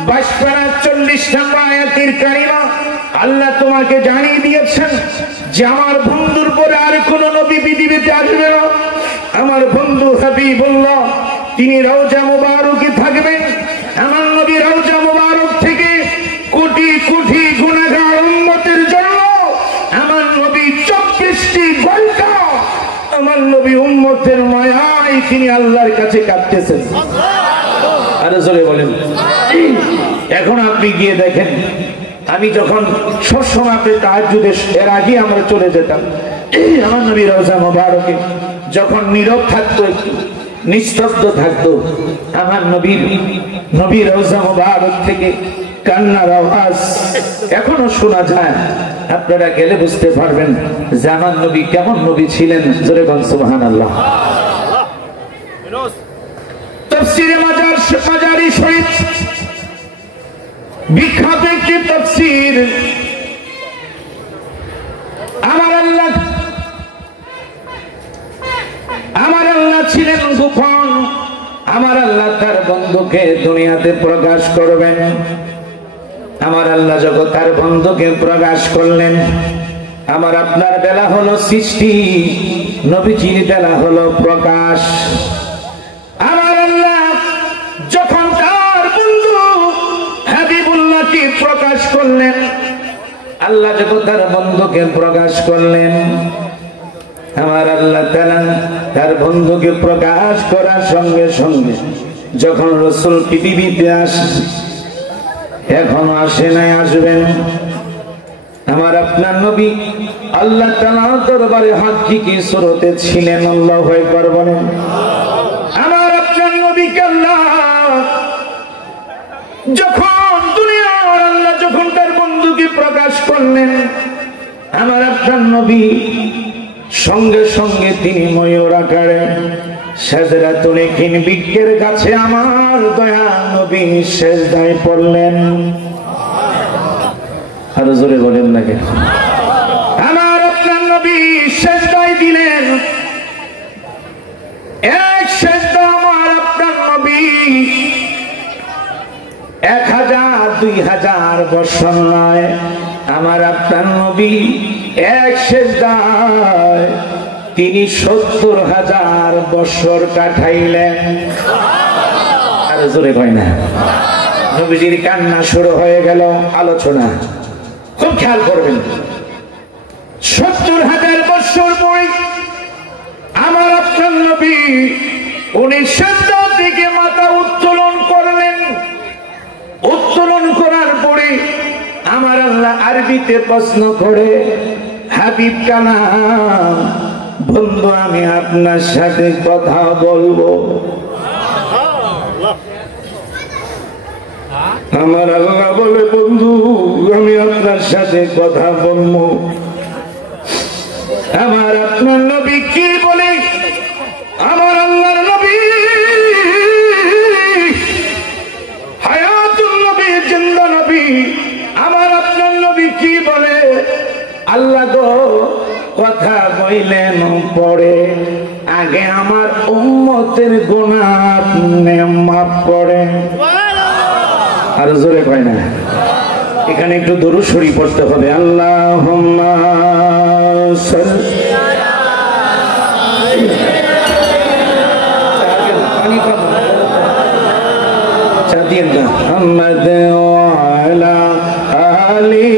22-40 নম্বর আয়াতের কারিমা আল্লাহ তোমাকে জানিয়ে দিয়েছেন যে আমার বন্ধুর পরে আর কোন নবী পৃথিবীতে আসবে না। আমার বন্ধু হাবিবুল্লাহ তিনি রওজা মুবারকে থাকবেন। আমার নবী রওজা মুবারক থেকে কোটি কোটি গুনাহগার উম্মতের জন্য আমার নবী 24টি ঘন্টা আমার নবী উম্মতের মায়ায় তিনি আল্লাহর কাছে কাঁদতেছেন। আরে জোরে বলেন। এখন আপনি গিয়ে দেখেন, আমি যখন সবসময় আপনি তাহাজ্জুদে এর আগে আমরা চলে যেতাম, আমার নবী রওজা মুবারকে যখন নীরব থাকতো, একটু নিস্তব্ধ থাকতো, আমার নবী রওজা মুবারক থেকে কান্নার আওয়াজ এখনো শোনা যায়। আপনারা গেলে বুঝতে পারবেন যে আমার নবী কেমন নবী ছিলেন। জোরে বলেন সুবহানাল্লাহ। তাফসীরে মাজারি শরীফ বিখ্যাত একটি তাফসীর। আমার আল্লাহ ছিলেন গোপন। আমার আল্লাহ তার বন্ধুকে দুনিয়াতে প্রকাশ করবেন। আমার আল্লাহ যখন তার বন্ধুকে প্রকাশ করলেন, আমার আপনার বেলা হলো সৃষ্টি, নবীজির বেলা হলো প্রকাশ। আমার আল্লাহ যখন তার বন্ধু হাবিবুল্লাহকে প্রকাশ করলেন, আল্লাহ যখন তার বন্ধুকে প্রকাশ করলেন, আমার আল্লাহ তার বন্ধুকে প্রকাশ করার সঙ্গে সঙ্গে যখন রাসূল পৃথিবীতে আসে, এখনো আসে নাই, আসবেন। আমার আপনার নবী আল্লাহ তাআলার দরবারে হাকিকি সুরতে ছিলেন। আল্লাহু আকবার বলেন। আমার আপনার নবীকে আল্লাহ যখন দুনিয়ার আল্লাহ যখন তার বন্ধুকে প্রকাশ করলেন, আমার আপনার নবী সঙ্গে সঙ্গে তিনি ময়ূর আকারে সিজদাতুল কিনবিকের কাছে আমার দয়া নবী সিজদায় পড়লেন। আর জোরে বলেন না কেন? আমার আপনার নবী সিজদায় দিলেন। এক সিজদা আমার আপনার নবী 1000 2000 বছর নয়, আমার আপনার নবী এক সিজদায় তিনি 70,000 বছর কাটাইলেন। আর জোরে কয় না? নবীজির কান্না শুরু হয়ে গেল। আলোচনা খুব খেয়াল করবেন। 70,000 বছর পরে আমার আপনার নবী উনি সিজদা থেকে মাথা উত্তোলন করলেন। উত্তোলন করার পরে আমার আল্লাহ আরবিতে প্রশ্ন করে, হাবিব কালাম, বন্ধু আমি আপনার সাথে কথা বলবো। আমার আল্লাহ বলে, বন্ধু আমি আপনার সাথে কথা বলবো। আমার আপনার নবী কি বলে? আমার আল্লাহর নবী হায়াতুল নবী, জিন্দা নবী, আমার আপনার নবী কি বলে? আল্লাহ গো, কথা বললেন পরে, আগে আমার উম্মতের গুনাহ আপনি মাফ করেন। আর জোরে কয় না? এখানে একটু দরুদ শরীফ পড়তে হবে। আল্লাহুম্মা সাল্লি মুহাম্মাদ ওয়া আলা আলি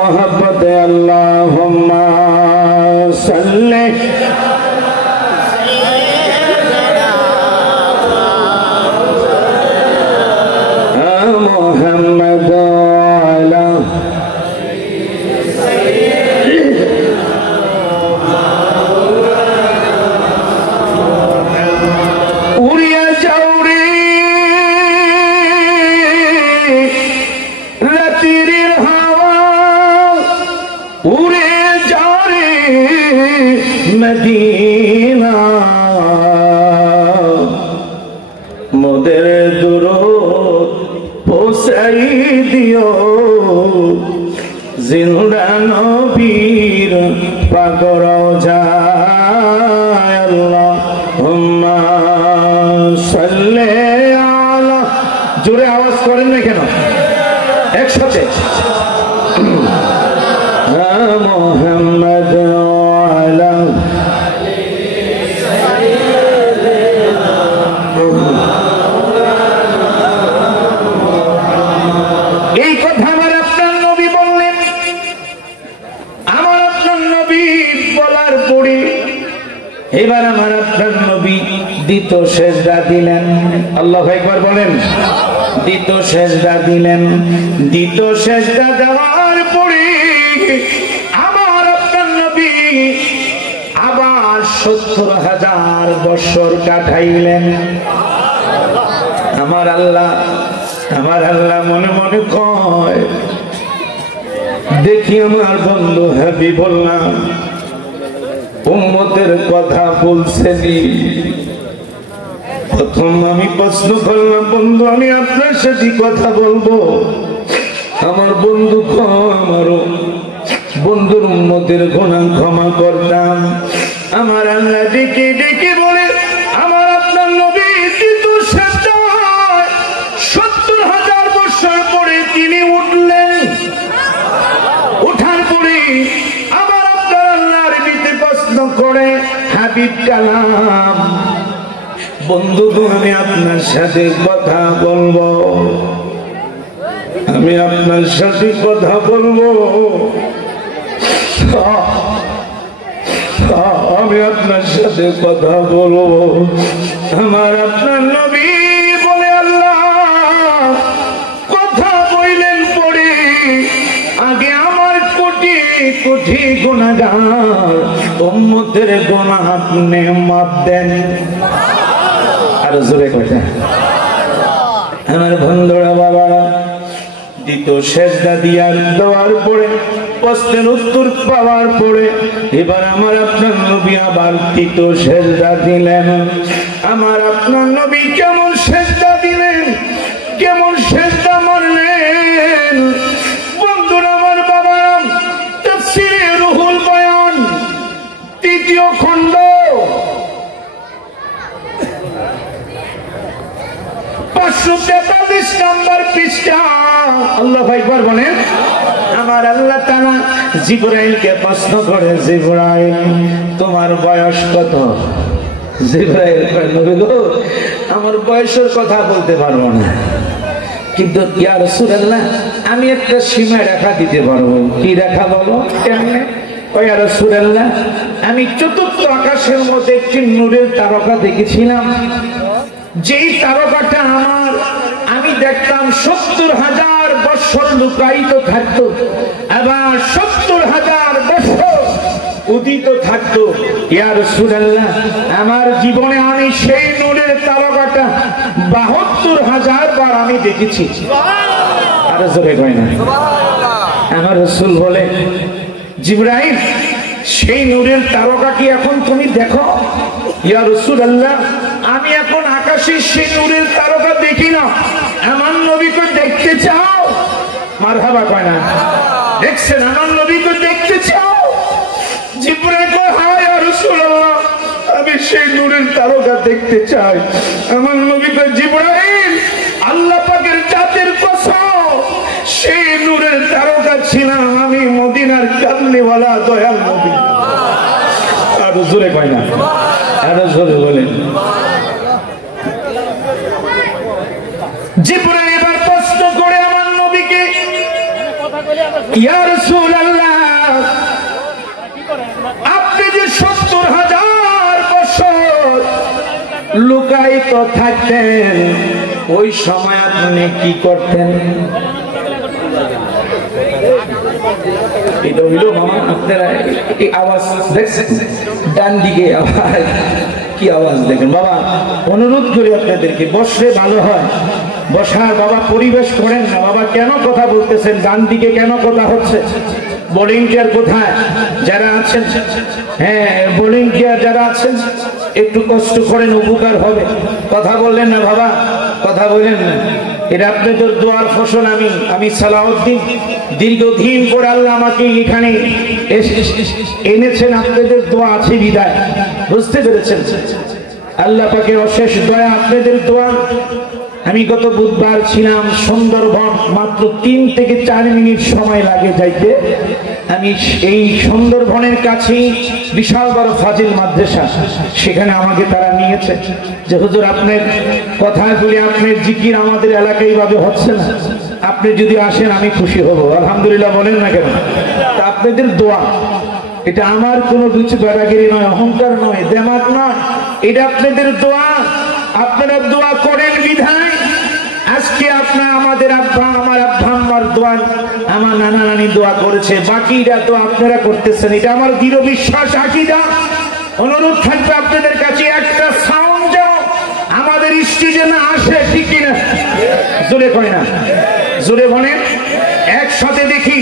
मोहब्बत अल्लाहुम्मा सल्ले পৌঁছাই দিও জিন্দা নবীর পাগর যায় আল্লাহুম্মা সাল্লি আলা জোরে আওয়াজ করেন না কেন একসাথে মুহাম্মদ আলা এই কথা আমার আপনার নবী বললেন। আমার আপনার নবী বলার পরে এবার আমার আপনার নবী দ্বিতীয় সেজদা দিলেন। আল্লাহু আকবার বলেন। দ্বিতীয় সেজদা দিলেন। দ্বিতীয় সেজদা দেওয়ার পরে আমার আপনার নবী আবার ৭০,০০০ বছর কাটাইলেন। আমার আল্লাহ মনে মনে কয়, দেখি আমার বন্ধু হাবিবুল্লাহ উম্মতের কথা বলছেনি। প্রথম আমি প্রশ্ন করলাম, বন্ধু আমি আপনার সাথে কথা বলবো। আমার বন্ধু আমারও বন্ধুর উম্মতের গুনাহ ক্ষমা করতাম। আমার আল্লাহ ডেকে ডেকে বলে, আমার আপনার নবী দ্বিতীয় সেজদায় ৭০,০০০ বছর পরে তিনি উঠলেন। উঠার পরে আমার আপনার আল্লাহর বিতে প্রশ্ন করে, হাবিব কালাম বন্ধু আমি আপনার সাথে কথা বলবো, আমি আপনার সাথে কথা বলবো, আমি আপনার সাথে কথা বলবো। আমার আপনার নবী বলে, আল্লাহ কথা বললেন পরে আগে আমার কোটি কোটি গুনাহগার উম্মতের গুনাহ আপনি মাফ দেন। আর জোরে কথা আমার বন্ধুরা বাবারা, দ্বিতীয় সেজদা দেওয়ার পরে প্রশ্নের উত্তর পাওয়ার পরে এবার আমার আপনার নবী আবার তৃতীয় সেজদা দিলেন। আমার আপনার নবী কেমন সেজদা দিলেন, কেমন সেজদা মারলেন বন্ধুরা আমার বাবা, তাফসীরে রুহুল বয়ান ৩য় খণ্ড ৫৪৩ নম্বর পৃষ্ঠা। আল্লাহু আকবার বলেন। আমার আল্লাহ তাআলা জিবরাইলকে প্রশ্ন করে, জিবরাইল তোমার বয়স কত? জিবরাইল কয়, নবী গো আমার বয়সের কথা বলতে পারবো না, কিন্তু ইয়া রাসূলুল্লাহ আমি একটা সীমা রেখা দিতে পারবো। কি রেখা বলো? কেমনে? ইয়া রাসূলুল্লাহ আমি চতুর্থ আকাশের মধ্যে একটি নূরের তারকা দেখেছিলাম, যেই তারকাটা আমি দেখতাম ৭০,০০০ বছর লুকায়িত থাকতো, আবার ৭০,০০০ বছর উদিত থাকতো। ইয়া রাসূলুল্লাহ আমার জীবনে আমি সেই নূরের তারকাটা ৭২,০০০ বার আমি দেখেছি। আর জোরে কয় না। আমার রাসূল বলে, জিবরাইল সেই নূরের তারকা কি এখন তুমি দেখো? ইয়া রাসূলুল্লাহ আমি এখন আকাশে সেই নূরের তারকা দেখি না, আমার নবীকে দেখতে চাও? মারহাবা কয় না। দেখছেন আমার নবীকে দেখতে চাও? জিবরাইল কয়, হ্যাঁ ইয়া রাসূলুল্লাহ আমি সেই নূরের তারকা দেখতে চাই। আমার নবী কয়, জিবরাইল আল্লাহ পাকের জাতের কসম সেই নূরের তারকা ছিলাম আমি, মদিনার কামলিওয়ালা দয়াল নবী। আর জোরে কয় না, আর জোরে বলেন। জিবরাইল এবার প্রশ্ন করে আমার নবীকে, ইয়া রাসূলুল্লাহ আপনি যে ৭০,০০০ বছর লুকায়িত থাকতেন ওই সময় আপনি কি করতেন? এটা হইল মামা আপনারা এই আওয়াজ দেখছেন ডান দিকে, আবার কি আওয়াজ দেখেন বাবা। অনুরোধ করি আপনাদেরকে বসলে ভালো হয়, বসার বাবা পরিবেশ করেন না বাবা। কেন কথা বলতেছেন? ডান দিকে কেন কথা হচ্ছে? ভলেন্টিয়ার কোথায় যারা আছেন? হ্যাঁ ভলেন্টিয়ার যারা আছেন একটু কষ্ট করেন, উপকার হবে। কথা বললেন না বাবা, কথা বললেন না। এটা আপনাদের দোয়ার ফসল। আমি সালাউদ্দিন দীর্ঘদিন পরে আল্লাহ আমাকে এখানে এনেছেন, আপনাদের দোয়া আছে বিদায়। বুঝতে পেরেছেন? আল্লাহ পাকের অশেষ দয়া, আপনাদের দোয়া। আমি গত বুধবার ছিলাম সুন্দরবন, মাত্র 3 থেকে 4 মিনিট সময় লাগে যাইতে। আমি এই সুন্দরবনের কাছেই বিশাল বড় ফাজিল মাদ্রাসা, সেখানে আমাকে তারা নিয়েছে যে হুজুর আপনার কথাগুলি, আপনার জিকির আমাদের এলাকায় এইভাবে হচ্ছে না, আপনি যদি আসেন আমি খুশি হব। আলহামদুলিল্লাহ বলেন না কেন? তা আপনাদের দোয়া, এটা আমার কোনো কিছু বেড়াগিরি নয়, অহংকার নয়, দেমাক নয়, এটা আপনাদের দোয়া। আপনারা দোয়া করেন বিধায় আজকে আমাদের আব্বা, আমার আব্বা আম্মার দোয়া, আমার নানা নানি দোয়া করেছে, বাকিরা তো আপনারা করতেছেন। এটা আমার দৃঢ় বিশ্বাস, আকীদা। অনুরোধ থাকবে আপনাদের কাছে, একটা সাউন্ড যেন আমাদের স্টেজে না আসে, ঠিক কিনা? জোরে কয় না, জোরে বলেন। একসাথে দেখি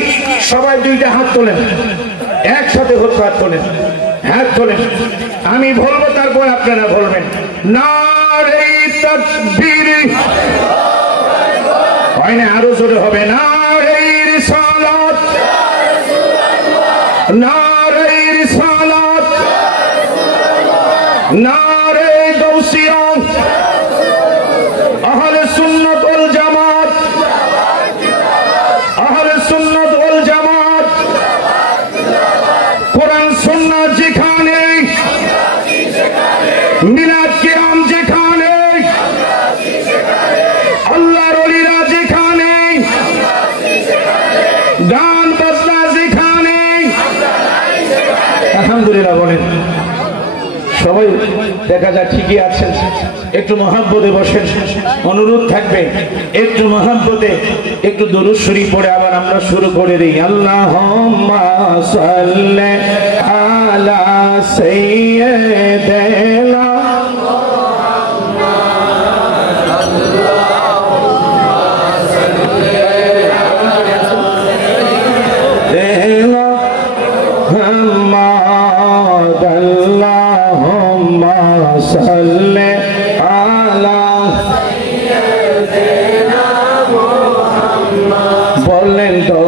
সবাই 2টা হাত তোলেন, একসাথে হাত তোলেন, হাত তোলেন। আমি বলবো, তারপর আপনারা বলবেন। নারে তাকবীর, হয় না? আরো জোরে হবে। নারে রিসালাত, নারে রিসালাত, নারে গাউসিয়া, আহলে সুন্নাত ওয়াল জামাত, আহলে সুন্নাত ওয়াল জামাত। কোরআন সুন্নাত যেখানে, মিলাদ কিরাম যেখানে, আল্লাহর ওলিরা যেখানে, গান বাজনা যেখানে, আলহামদুলিল্লাহ বলেন। সবাই দেখা যায় ঠিকই আছেন, একটু মহাব্বতে বসেন। অনুরোধ থাকবে একটু মহাব্বতে, একটু দরুদ শরীফ পড়ে আবার আমরা শুরু করে দিই। আল্লাহুম্মা সাল্লি আলা সাইয়্যিদিনা বললেন তো,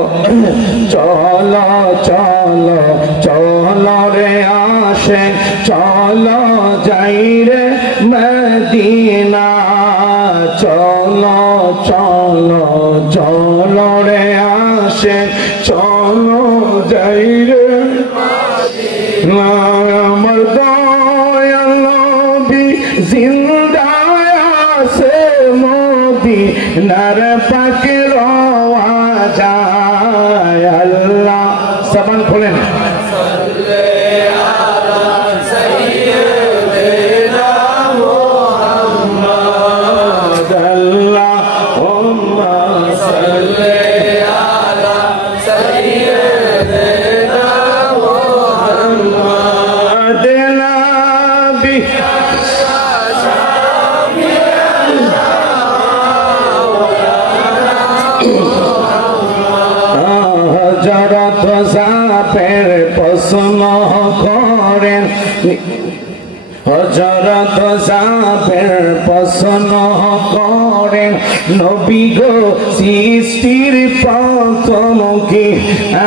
চলো চলো চলো রে আসে, চলো যাই রে মদিনা, চলো চলো চলো রে আসে, চলো যাই রে মদিনা। আমার দয়াল নবী জিন্দা আছে, মদিনার পাকে রওয়া যায়। আল্লাহ সাবান খোলেন। প্রশ্ন করেন, হযরত সাহেবের প্রশ্ন করেন, নবী গো সৃষ্টির প্রথম কি?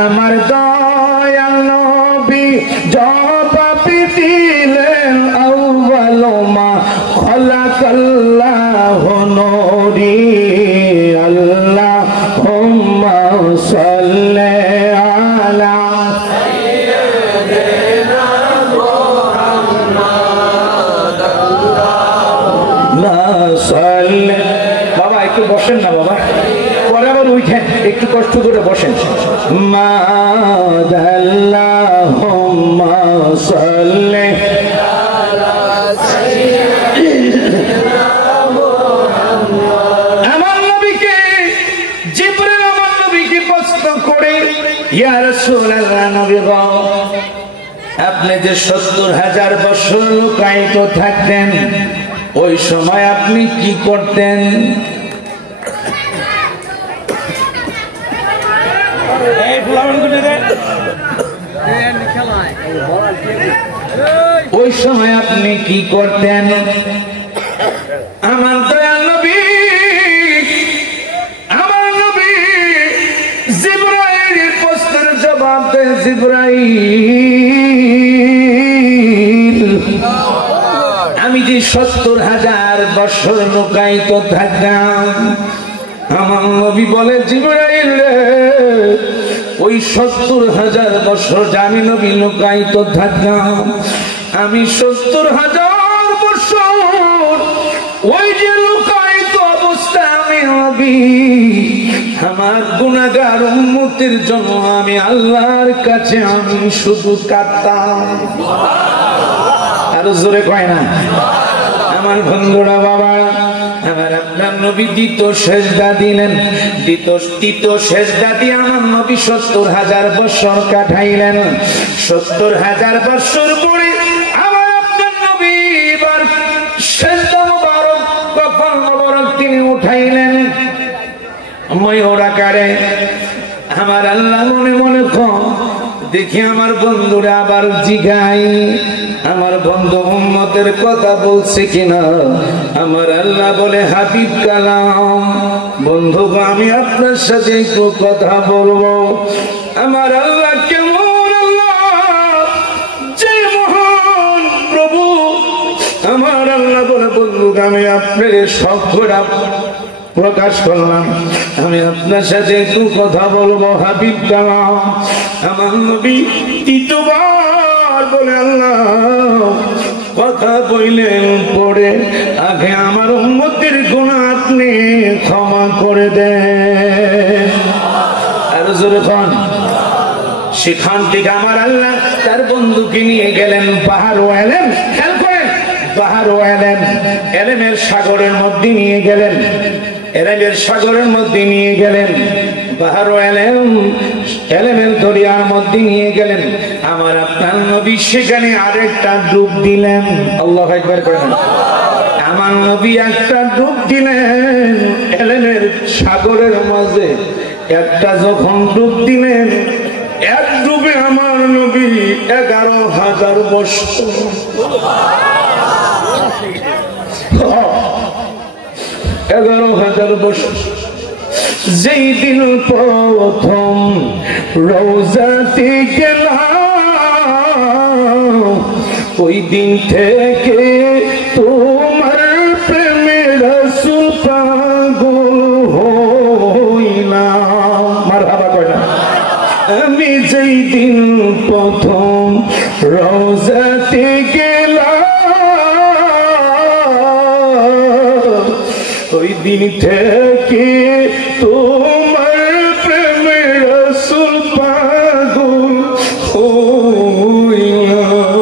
আমার দয়াল নবী জবাব দিলেন, আউয়াল মা খালাকাল্লাহু নূরি। আল্লাহুম্মা সাল্লি আলা বাবা একটু বসেন না বাবা, পরে আবার উঠেন, একটু কষ্ট করে বসেন। আল্লাহুম্মা সাল্লি আমার নবীকে জিবরিল আমার নবীকে প্রশ্ন করে, ইয়া রাসূলুল্লাহ, নবী গো আপনি যে 70,000 বছর লুকায়িত থাকতেন, ওই সময় আপনি কি করতেন? ওই সময় আপনি কি করতেন? আমার দয়াল নবী আমি যে 70,000 বছর লুকায়িত থাকতাম, আমার নবী বলে জিবরাইল রে, ওই 70,000 বছর আমি নবী লুকায়িত থাকতাম, আমি 70,000 বছর ওই যে লুকায়িত অবস্থা আমি নবী আমার গুনাহগার উম্মতের জন্য আমি আল্লাহর কাছে আমি শুধু কাঁদতাম। আরো জোরে কয় না? আমার বন্ধুরা, বাবা আমার আপনার নবী দ্বিতীয় সেজদা দিলেন। দ্বিতীয় সেজদা দিয়ে আমার নবী 70,000 বছর কাটাইলেন। 70,000 বছর পরে আমার আপনার নবী এবার সেজদা মোবারক, কপাল মোবারক তিনি উঠাইলেন ময়ূর আকারে। আমার আল্লাহ মনে মনে দেখি আমার বন্ধুরা আবার জিগাই, আমার বন্ধু উম্মতের কথা বলছে কিনা। আমার আল্লাহ বলে হাবিব কালাম, বন্ধু আমি আপনার সাথে একটু কথা বলবো। আমার আল্লাহ কেমন আল্লাহ, যে মহান প্রভু। আমার আল্লাহ বলে বন্ধু আমি আপনার সব ঘোরা প্রকাশ করলাম, আমি আপনার সাথে একটু কথা বলবো হাবিব কালাম। আমার নবী তৃতীয়বার বলে আল্লাহ কথা বললেন পড়ে, আগে আমার উম্মতের গুনাহ আপনি ক্ষমা করে দেন। আর জোরে কোন। সেখান থেকে আমার আল্লাহ তার বন্ধুকে নিয়ে গেলেন পাহাড় ও এলেম। খেয়াল করেন, পাহাড় ও এলেম, এলেমের সাগরের মধ্যে নিয়ে গেলেন, এলেমের সাগরের মধ্যে নিয়ে গেলেন, পাহাড় ও এলেমের দরিয়ার মধ্যে নিয়ে গেলেন। আমার আপনার নবী সেখানে আরেকটা ডুব দিলেন। আল্লাহু আকবার করেন। আমার নবী একটা ডুব দিলেন এলেমের সাগরের মাঝে। একটা যখন ডুব দিলেন, এক ডুবে আমার নবী 11,000 বছর। 11,000 বছর। যেই দিন প্রথম রওজাতে গেলাম, ওই দিন থেকে তোমার প্রেমে রাসূল পাগল হইলাম। মারহাবা কয় না? আমি যেই দিন প্রথম রওজাতে গেলাম, ওই দিন থেকে তোমার প্রেমে রাসূল পাগল হইলাম।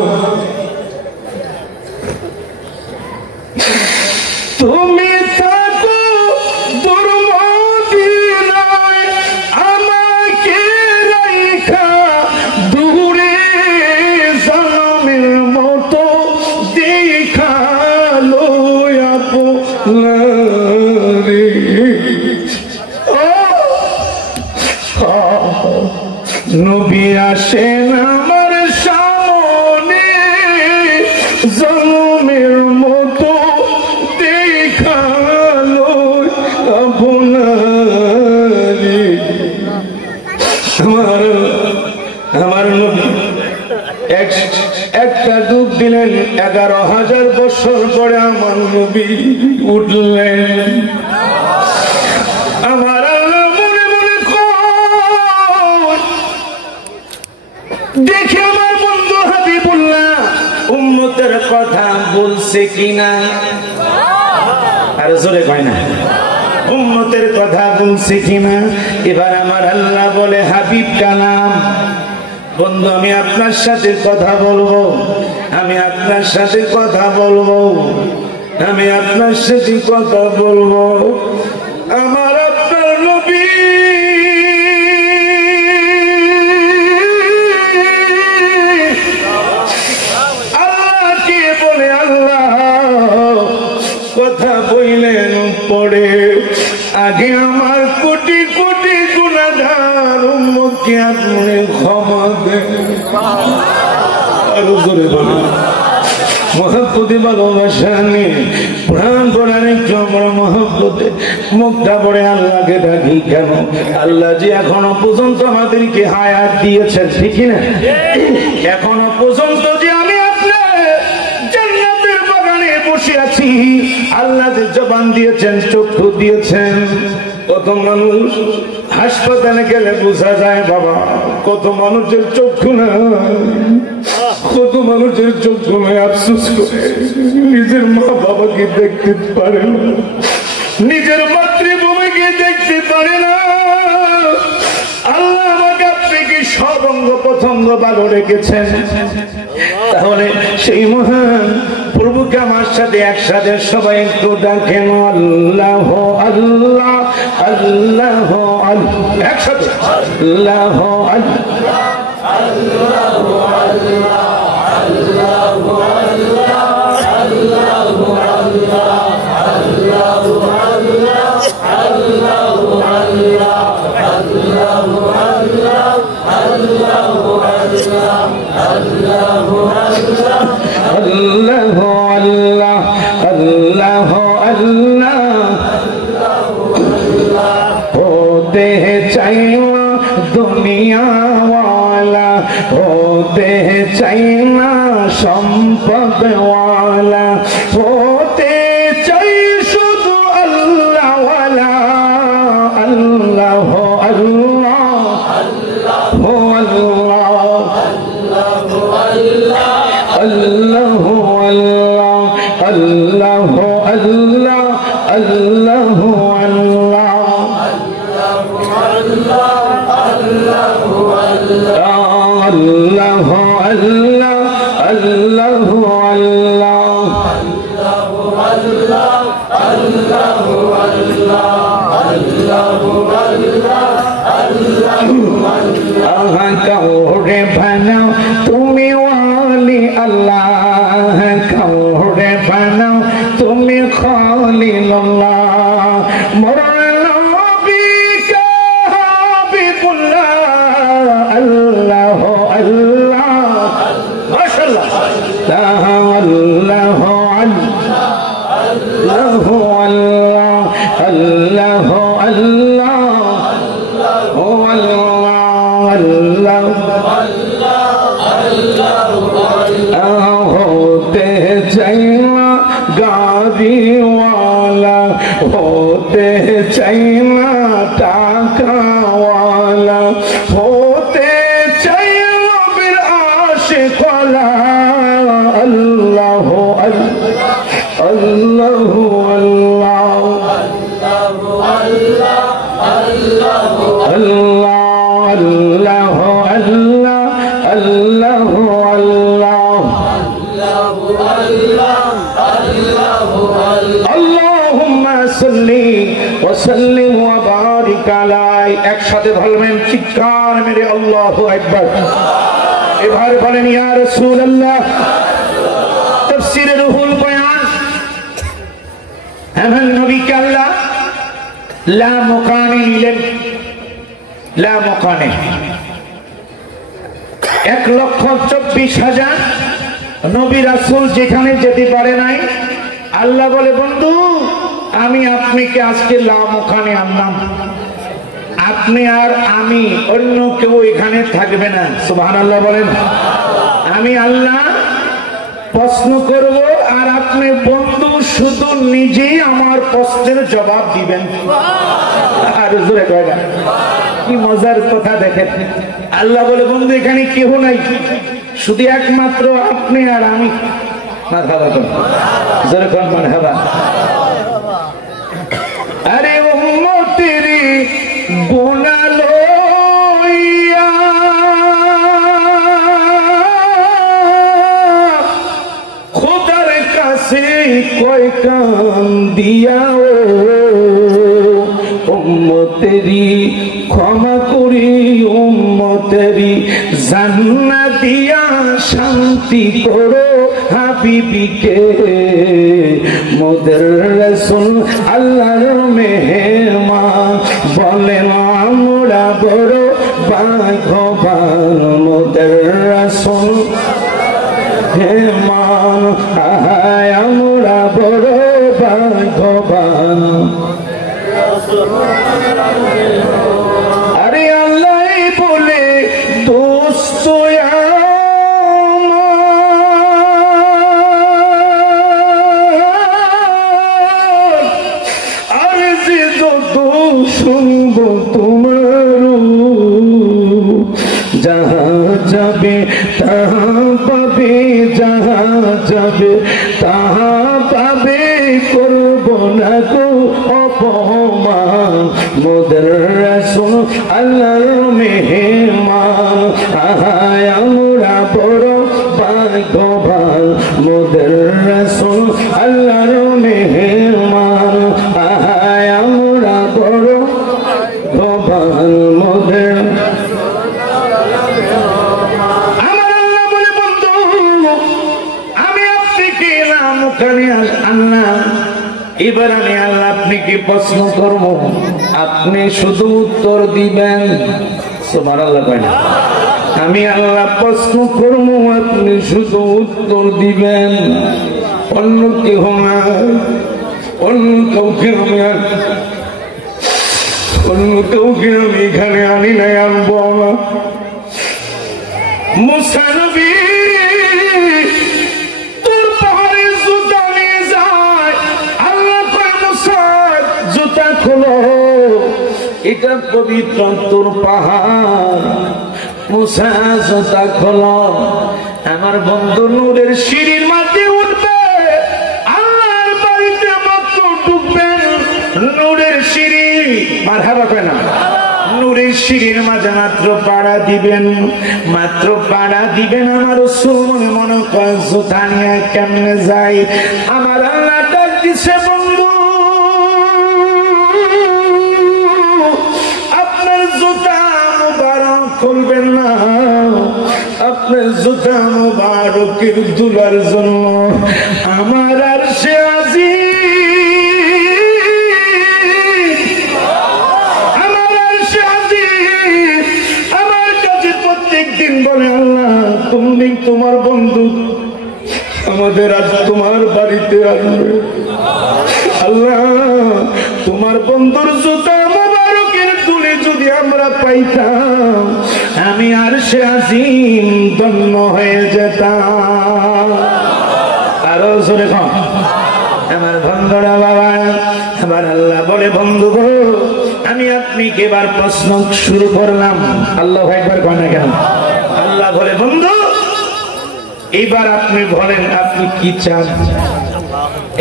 তুমি থাকো দূর মদিনায়, আমাকে রাইখা দূরে জামের মতো দেখালো আপনারে। নবী আসেন আমার সামনে, জন্মের মতো দেখালো আপনারে। আমার নবী একটা ডুব দিলেন। 11,000 বছর পরে আমার নবী উঠলেন। আমার আল্লাহ মনে মনে দেখে আমার বন্ধু হাবিবুল্লাহ উম্মতের কথা বলছে কিনা। আর জোরে কয় না? উম্মতের কথা বলছে কিনা। এবার আমার আল্লাহ বলে হাবিব কালাম, বন্ধু আমি আপনার সাথে কথা বলবো, আমি আপনার সাথে কথা বলবো, আমি আপনার সাথে কথা বলবো। আমার আপনার নবী আল্লাহকে বলে আল্লাহ কথা বললেন পড়ে, আগে আমার কোটি কোটি গুনাহগার উম্মতকে আপনি ক্ষমা দেন। আরো জোরে বলেন। মহব্বতে ভালোবাসা নিয়ে প্রাণ পড়ার একটু আমরা মহব্বতে মুখটা পড়ে আল্লাহকে ডাকি কেন? আল্লাহ যে এখনো পর্যন্ত আমাদেরকে হায়াত দিয়েছেন, ঠিক না? এখনো পর্যন্ত যে আমি আপনার জান্নাতের বাগানে বসে আছি, আল্লাহ যে জবান দিয়েছেন, চক্ষু দিয়েছেন। কত মানুষ হাসপাতালে গেলে বোঝা যায় বাবা, কত মানুষের চক্ষু না, কত মানুষের চক্ষু নয়, আফসোস করে নিজের মা বাবাকে দেখতে পারে না, নিজের মাতৃভূমিকে দেখতে পারে না। আল্লাহ আমাকে আপনাকে সব অঙ্গ প্রত্যঙ্গ ভালো রেখেছেন, তাহলে সেই মহান প্রভুকে আমার সাথে একসাথে সবাই একটু ডাকেন আল্লাহ আল্লাহ আল্লাহ আল্লাহ, একসাথে আল্লাহ আল্লাহ আল্লাহ আল্লাহ होते चाहिए दुनिया वाला, होते चाहिए संपद वाला, होते चाहिए शुद्ध अल्लाह वाला, अल्लाह हो अल्लाह हो अल्लाह अल्लाह हो अल्लाह अल्लाह हो अल्लाह अल्लाह हो अल्लाह अल्लाह हो अल्लाह अल्लाह हो कौड़े बनाओ तुम्हें वाली अल्लाह, कौड़े बनाओ तुम्हें खाली अल्लाह, मौला नबी का हबीबुल्लाह, अल्लाह हो अल्लाह माशाअल्लाह, अल्लाह हो अल्लाह हो अल्लाह अल्लाह हो अल्लाह हो अल्लाह होते चाहिए गाड़ी वाला, होते चाहिए टाका वाला, होते चाहिए फिर आशिक वाला, अल्लाह हो अल्लाह अल्लाह हो अल्लाह अल्लाह अल्लाह हो अल्लाह अल्लाह हो अल्लाह अल्लाहुम्मा सल्ली व सल्लिम व बारिक আলাই। একসাথে বলবেন চিৎকার মেরে আল্লাহু আকবার। এবারে বলেন ইয়া রাসূলুল্লাহ। তাফসীরে রুহুল বয়ান, আমার নবীকে আল্লাহ লা মুকানে নিলেন, লা মুকানে 1,24,000 নবী রাসূল যেখানে যেতে পারে নাই, আল্লাহ বলে বন্ধু আমি আপনাকে আজকে লা মুকানে আনলাম, আপনি আর আমি অন্য কেউ এখানে থাকবে না। সুবহানাল্লাহ বলেন। আমি আল্লাহ প্রশ্ন করব আর আপনি বন্ধু শুধু নিজেই আমার প্রশ্নের জবাব দিবেন। আর জোরে কয় না, কি মজার কথা দেখেন। আল্লাহ বলে বন্ধু এখানে কেউ নাই, শুধু একমাত্র আপনি আর আমি। মারহাবা করুন, জোরে কোন মারহাবা। আরে উম্মতেরি গুনাহ লইয়া খোদার কাছে কয় কান দিয়া, উম্মতেরি ক্ষমা করি, উম্মতেরি জান্নাত দিয়া শান্তি করো হাবিবিকে, মোদের রাসূল আল্লাহর মেহমান, বলেন আমরা বড় ভাগ্যবান, মোদের রাসূল মেহমান আহায় আমরা বড় ভাগ্যবান আরে আল্লাহ বলে দোস্ত আর যে যত শুনব তোমার যাহা যাবে তাহা পাবে যাহা যাবে তাহা পাবে করব না গো অপমান মোদের রাসূল আল্লাহর মেহমান আহায় আমরা বড় ভাগ্যবান মোদের রাসূল আল্লাহর মেহমান আহায় আমরা বড় ভাগ্যবান মোদের এবার আমি আল্লাহ আপনাকে প্রশ্ন করব আপনি শুধু উত্তর দিবেন সুবহানাল্লাহ কইনা আমি আল্লাহ প্রশ্ন করব আপনি শুধু উত্তর দিবেন অন্য কেউ না অন্য কাউকে আমি এখানে আনি নাই আনবো না মুসা নবী এটা পবিত্র তোর পাহাড় মুসা জুতা খোলো আমার বন্ধু নূরের সিঁড়ির মাঝে উঠবে আল্লাহর বাড়িতে মাত্র ঢুকবেন নূরের সিঁড়ি মারহাবা কয় না নূরের সিঁড়ির মাঝে মাত্র পাড়া দিবেন আমার রাসূল মনে করে জুতা নিয়ে কেমনে যাই আমার আল্লাহ ডাক দিছে বন্ধু খুলবেন না আপনার জুতা মুবারকের দুলার জন্য আমার আরশে আজিম আমার কাছে প্রত্যেকদিন বলে আল্লাহ তুমি তোমার বন্ধু আমাদের আজ তোমার বাড়িতে আসবে আল্লাহ তোমার বন্ধুর জুতা যদি আমরা পাইতাম আমি আরশে আজিম ধন্য হয়ে যেতাম আরো জোরে কম আমার বন্ধুরা বাবা আমার আল্লাহ বলে বন্ধু গো আমি আপনাকে এবার প্রশ্ন শুরু করলাম আল্লাহ একবার কয় না কেন আল্লাহ বলে বন্ধু এবার আপনি বলেন আপনি কি চান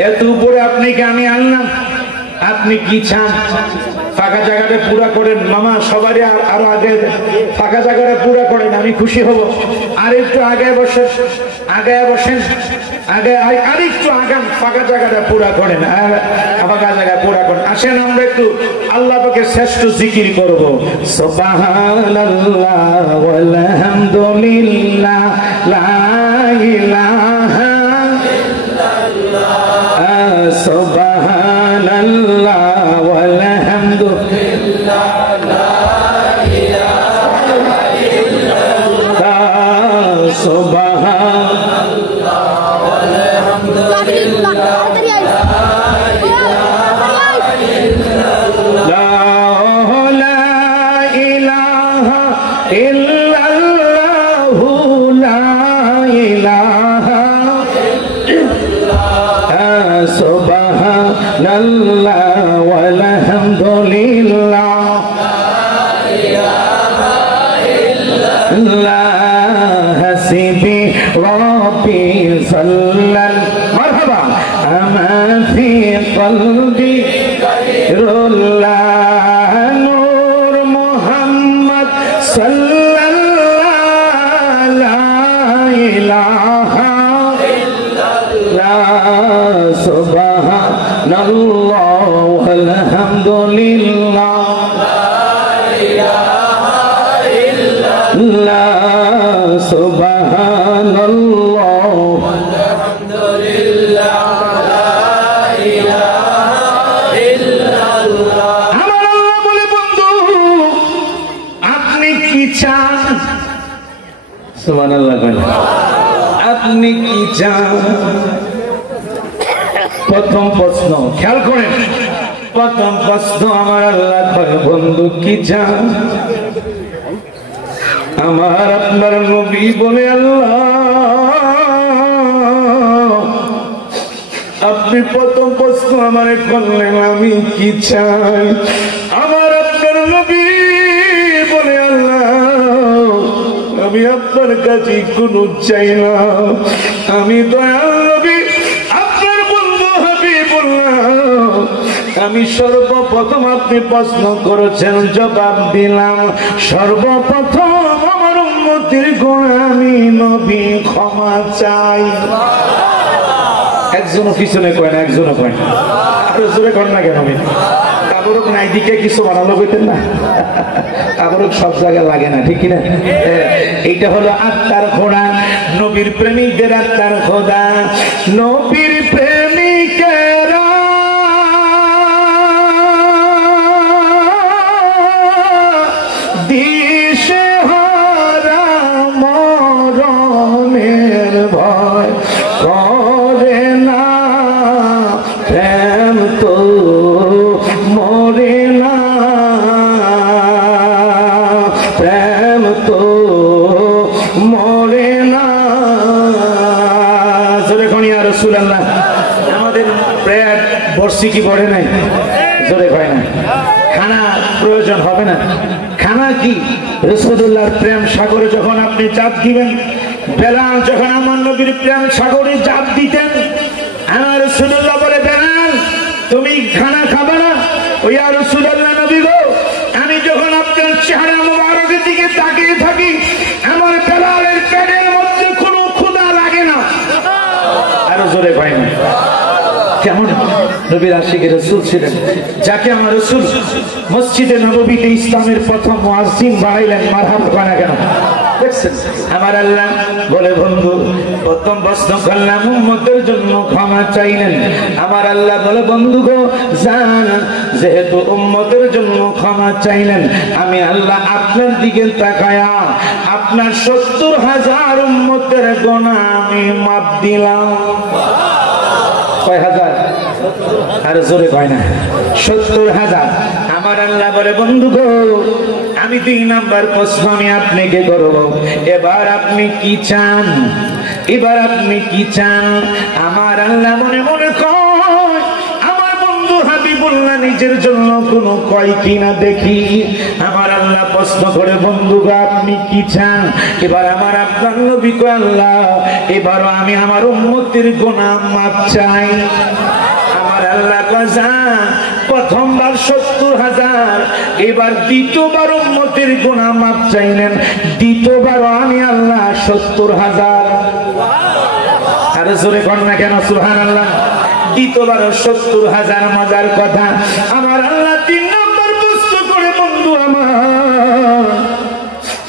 এত উপরে আপনাকে আমি আনলাম আপনি কি চান ফাঁকা জায়গাটা পুরা করেন মামা সবারই আরো আগে ফাঁকা জায়গাটা পুরা করেন আমি খুশি হব আর একটু আগে বসেন আগে আর একটু আগান ফাঁকা জায়গাটা পুরা করেন ফাঁকা জায়গা পুরা করেন আসেন আমরা একটু আল্লাহ পাকে শ্রেষ্ঠ জিকির করব সুবহানাল্লাহ ওয়ালহামদুলিল্লাহ লা ইলাহা ইল্লাল্লাহ সুবহানাল্লাহ আপনি কি চান? প্রথম প্রশ্ন খেয়াল করেন, প্রথম প্রশ্ন আমার আল্লাহ কয় বন্ধু কি চান? আমার আপনার নবী বলে আল্লাহ আপনি প্রথম প্রশ্ন আমারে করলেন আমি কি চাই? আমার আপনার নবী বলে আল্লাহ আমি আপনার কাছে কোনো চাই না, আমি দয়াল নবী আপনার বন্ধু হাবিবুল্লাহ, আমি সর্বপ্রথম আপনি প্রশ্ন করেছেন জবাব দিলাম, সর্বপ্রথম আমার উম্মতের গোলামি নবী ক্ষমা চাই। একজনও পিছনে কয় না, একজনও কয় না, আরো জোরে কর না কেন? কাপড়ক নাই দিকে কিছু বানালো কইতেন না, কাপড়ক সব জায়গায় লাগে না, ঠিক কিনা? এইটা হলো আত্মার খোদা, নবীর প্রেমিকদের আত্মার খোদা। নবীর প্রেমিকেরা দিশে হারা মরণের ভয় করে না, প্রেম তো মরে না, প্রেম তো মরে না। জোরে কোন ইয়া রাসূলুল্লাহ, আমাদের প্রেম বর্ষি কি পড়ে নাই? জোরে কয় না। খানা প্রয়োজন হবে না, খানা কি? রাসূলুল্লাহর প্রেম সাগরে যখন আপনি চাপ দিবেন, বেলাল যখন আমার নবীর প্রেম সাগরে চাপ দিতেন, আমার রাসূলুল্লাহ বলে বেলাল তুমি খানা খাবে না? ওই ইয়া রাসূলুল্লাহ নবী গো, আমি যখন আপনার চেহারা মোবারকের দিকে তাকিয়ে থাকি আমার বেলালের পেটের মধ্যে কোনো ক্ষুধা লাগে না। আরো জোরে কয় না। কেমন নবীর আশিকের রাসূল ছিলেন, যাকে আমার রাসূল মসজিদে নববীতে ইসলামের প্রথম মুয়াজ্জিন বানাইলেন। মারহাবা কয় না কেন? দেখছেন আমার আল্লাহ বলে বন্ধু প্রথম প্রশ্ন করলাম উম্মতের জন্য ক্ষমা চাইলেন। আমার আল্লাহ বলে বন্ধু গো জান, যেহেতু উম্মতের জন্য ক্ষমা চাইলেন, আমি আল্লাহ আপনার দিকে তাকায়া আপনার 70,000 উম্মতের গুনাহ আমি মাফ দিলাম। কয় হাজার? আর জোরে কয় না। 70,000। আমার আল্লাহ বলে বন্ধু গো আমি 2 নাম্বার প্রশ্ন আমি আপনাকে করব, এবার আপনি কি চান? এবার আপনি কি চান? আমার আল্লাহ মনে মনে কয় আমার বন্ধু হাবিবুল্লাহ নিজের জন্য কোনো কয় কিনা দেখি। আমার আল্লাহ প্রশ্ন করে বন্ধু গো আপনি কি চান? এবার আমার আপনার নবী কয় আল্লাহ এবারও আমি আমার উম্মতের গুনাহ মাফ চাই। আমার আল্লাহ কয় প্রথমবার 70,000, এবার দ্বিতীয়বার উম্মতের গুনাহ মাফ চাইলেন, দ্বিতীয়বারও আমি আল্লাহ 70,000। আরে জোরে কর না কেন? সুবহানাল্লাহ। দ্বিতীয়বারও 70,000। মজার কথা আমার আল্লাহ 3 নম্বর প্রশ্ন করে বন্ধু আমার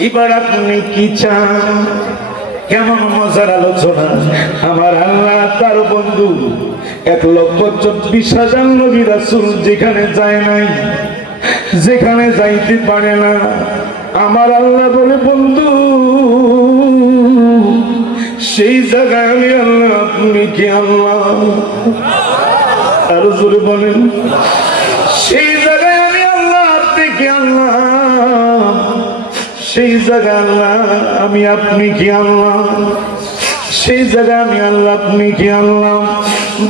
এবার আপনি কি চান? কেমন মজার আলোচনা! আমার আল্লাহ তার বন্ধু 1,24,000 নবী রাসূল যেখানে যায় নাই, যেখানে যাইতে পারে না, আমার আল্লাহ বলে বন্ধু সেই জায়গায় আমি আল্লাহ আপনি কি আল্লাহ? আরো জোরে বলেন, সেই জায়গায় আমি আল্লাহ আপনি কি আল্লাহ? সেই জায়গায় আল্লাহ আমি আপনি কি আল্লাহ? সেই জায়গায় আমি আল্লাহ আপনি কি আল্লাহ?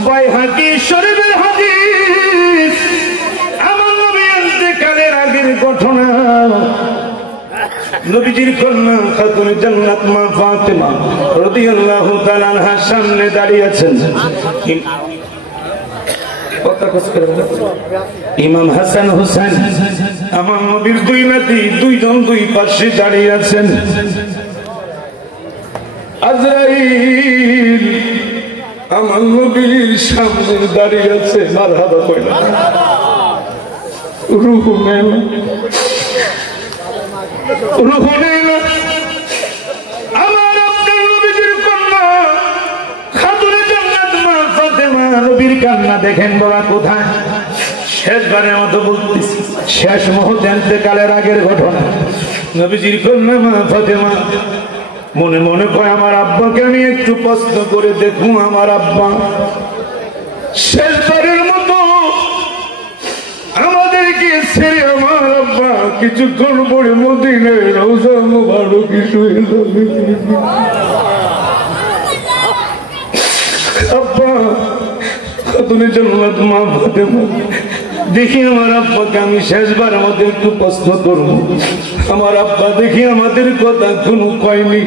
বাইহাকি শরীফের হাদিস, আমার নবী ইন্তেকালের আগের ঘটনা। নবীজির কন্যা খাতুনে জান্নাত মা ফাতেমা রাদিয়াল্লাহু তাআলা আনহার সামনে দাঁড়িয়ে আছেন। ইমাম হাসান হুসাইন আমার নবীর 2 নাতি, 2 জন 2 পাশে দাঁড়িয়ে আছেন। আজরাইল আমার নবীর সামনে দাঁড়িয়ে আছে। মারহাবা কইলা, রূহ নেন, রূহ নেন। আমার আপনার নবীর কন্যা খাতুনে জান্নাত মা ফাতেমা নবীর কান্না দেখেন বাবা কোথায়? শেষবারের মতো বলতেছি, শেষ মুহূর্তে ইন্তেকালের আগের ঘটনা। নবীজির কন্যা মা ফাতেমা মনে মনে কয় আমার আব্বাকে আমি একটু প্রশ্ন করে দেখুন, আমার আব্বা শেষবারের মতো আমাদেরকে ছেড়ে আমার আব্বা কিছুক্ষণ পরে মদিনায় রওজা মুবারকে শুয়ে যাবে। আব্বা খাতুনে জান্নাত মা ফাতেমা, দেখি আমার আব্বাকে আমি শেষবার মধ্যে একটু প্রশ্ন করবো। আমার আব্বা দেখি আমাদের কথা কোনো কয়নি,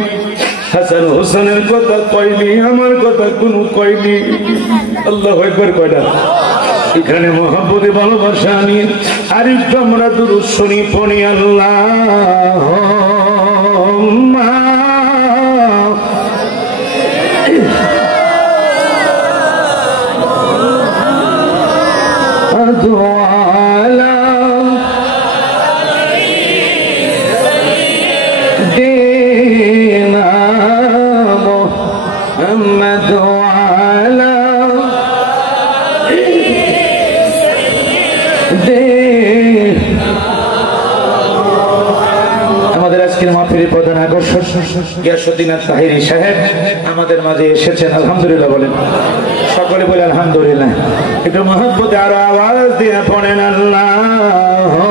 হাসান হোসেনের কথা কয়নি, আমার কথা কোনো কয়নি। আল্লাহু আকবার কয়টা? এখানে মহব্বতে ভালোবাসা নিয়ে আরেকটু আমরা দুরূদ শুনি, পড়ি আল্লাহুম্মা আলা দিনা মুহাম্মদ আলা আমাদের আজকের মাহফিলের প্রধান আকর্ষণ গিয়াসউদ্দিন তাহিরি সাহেব আমাদের মাঝে এসেছেন। আলহামদুলিল্লাহ বলেন, সকলে বলে আলহামদুলিল্লাহ। একটু মহব্বতে আরো আওয়াজ দিয়ে পড়েন আল্লাহুম্মা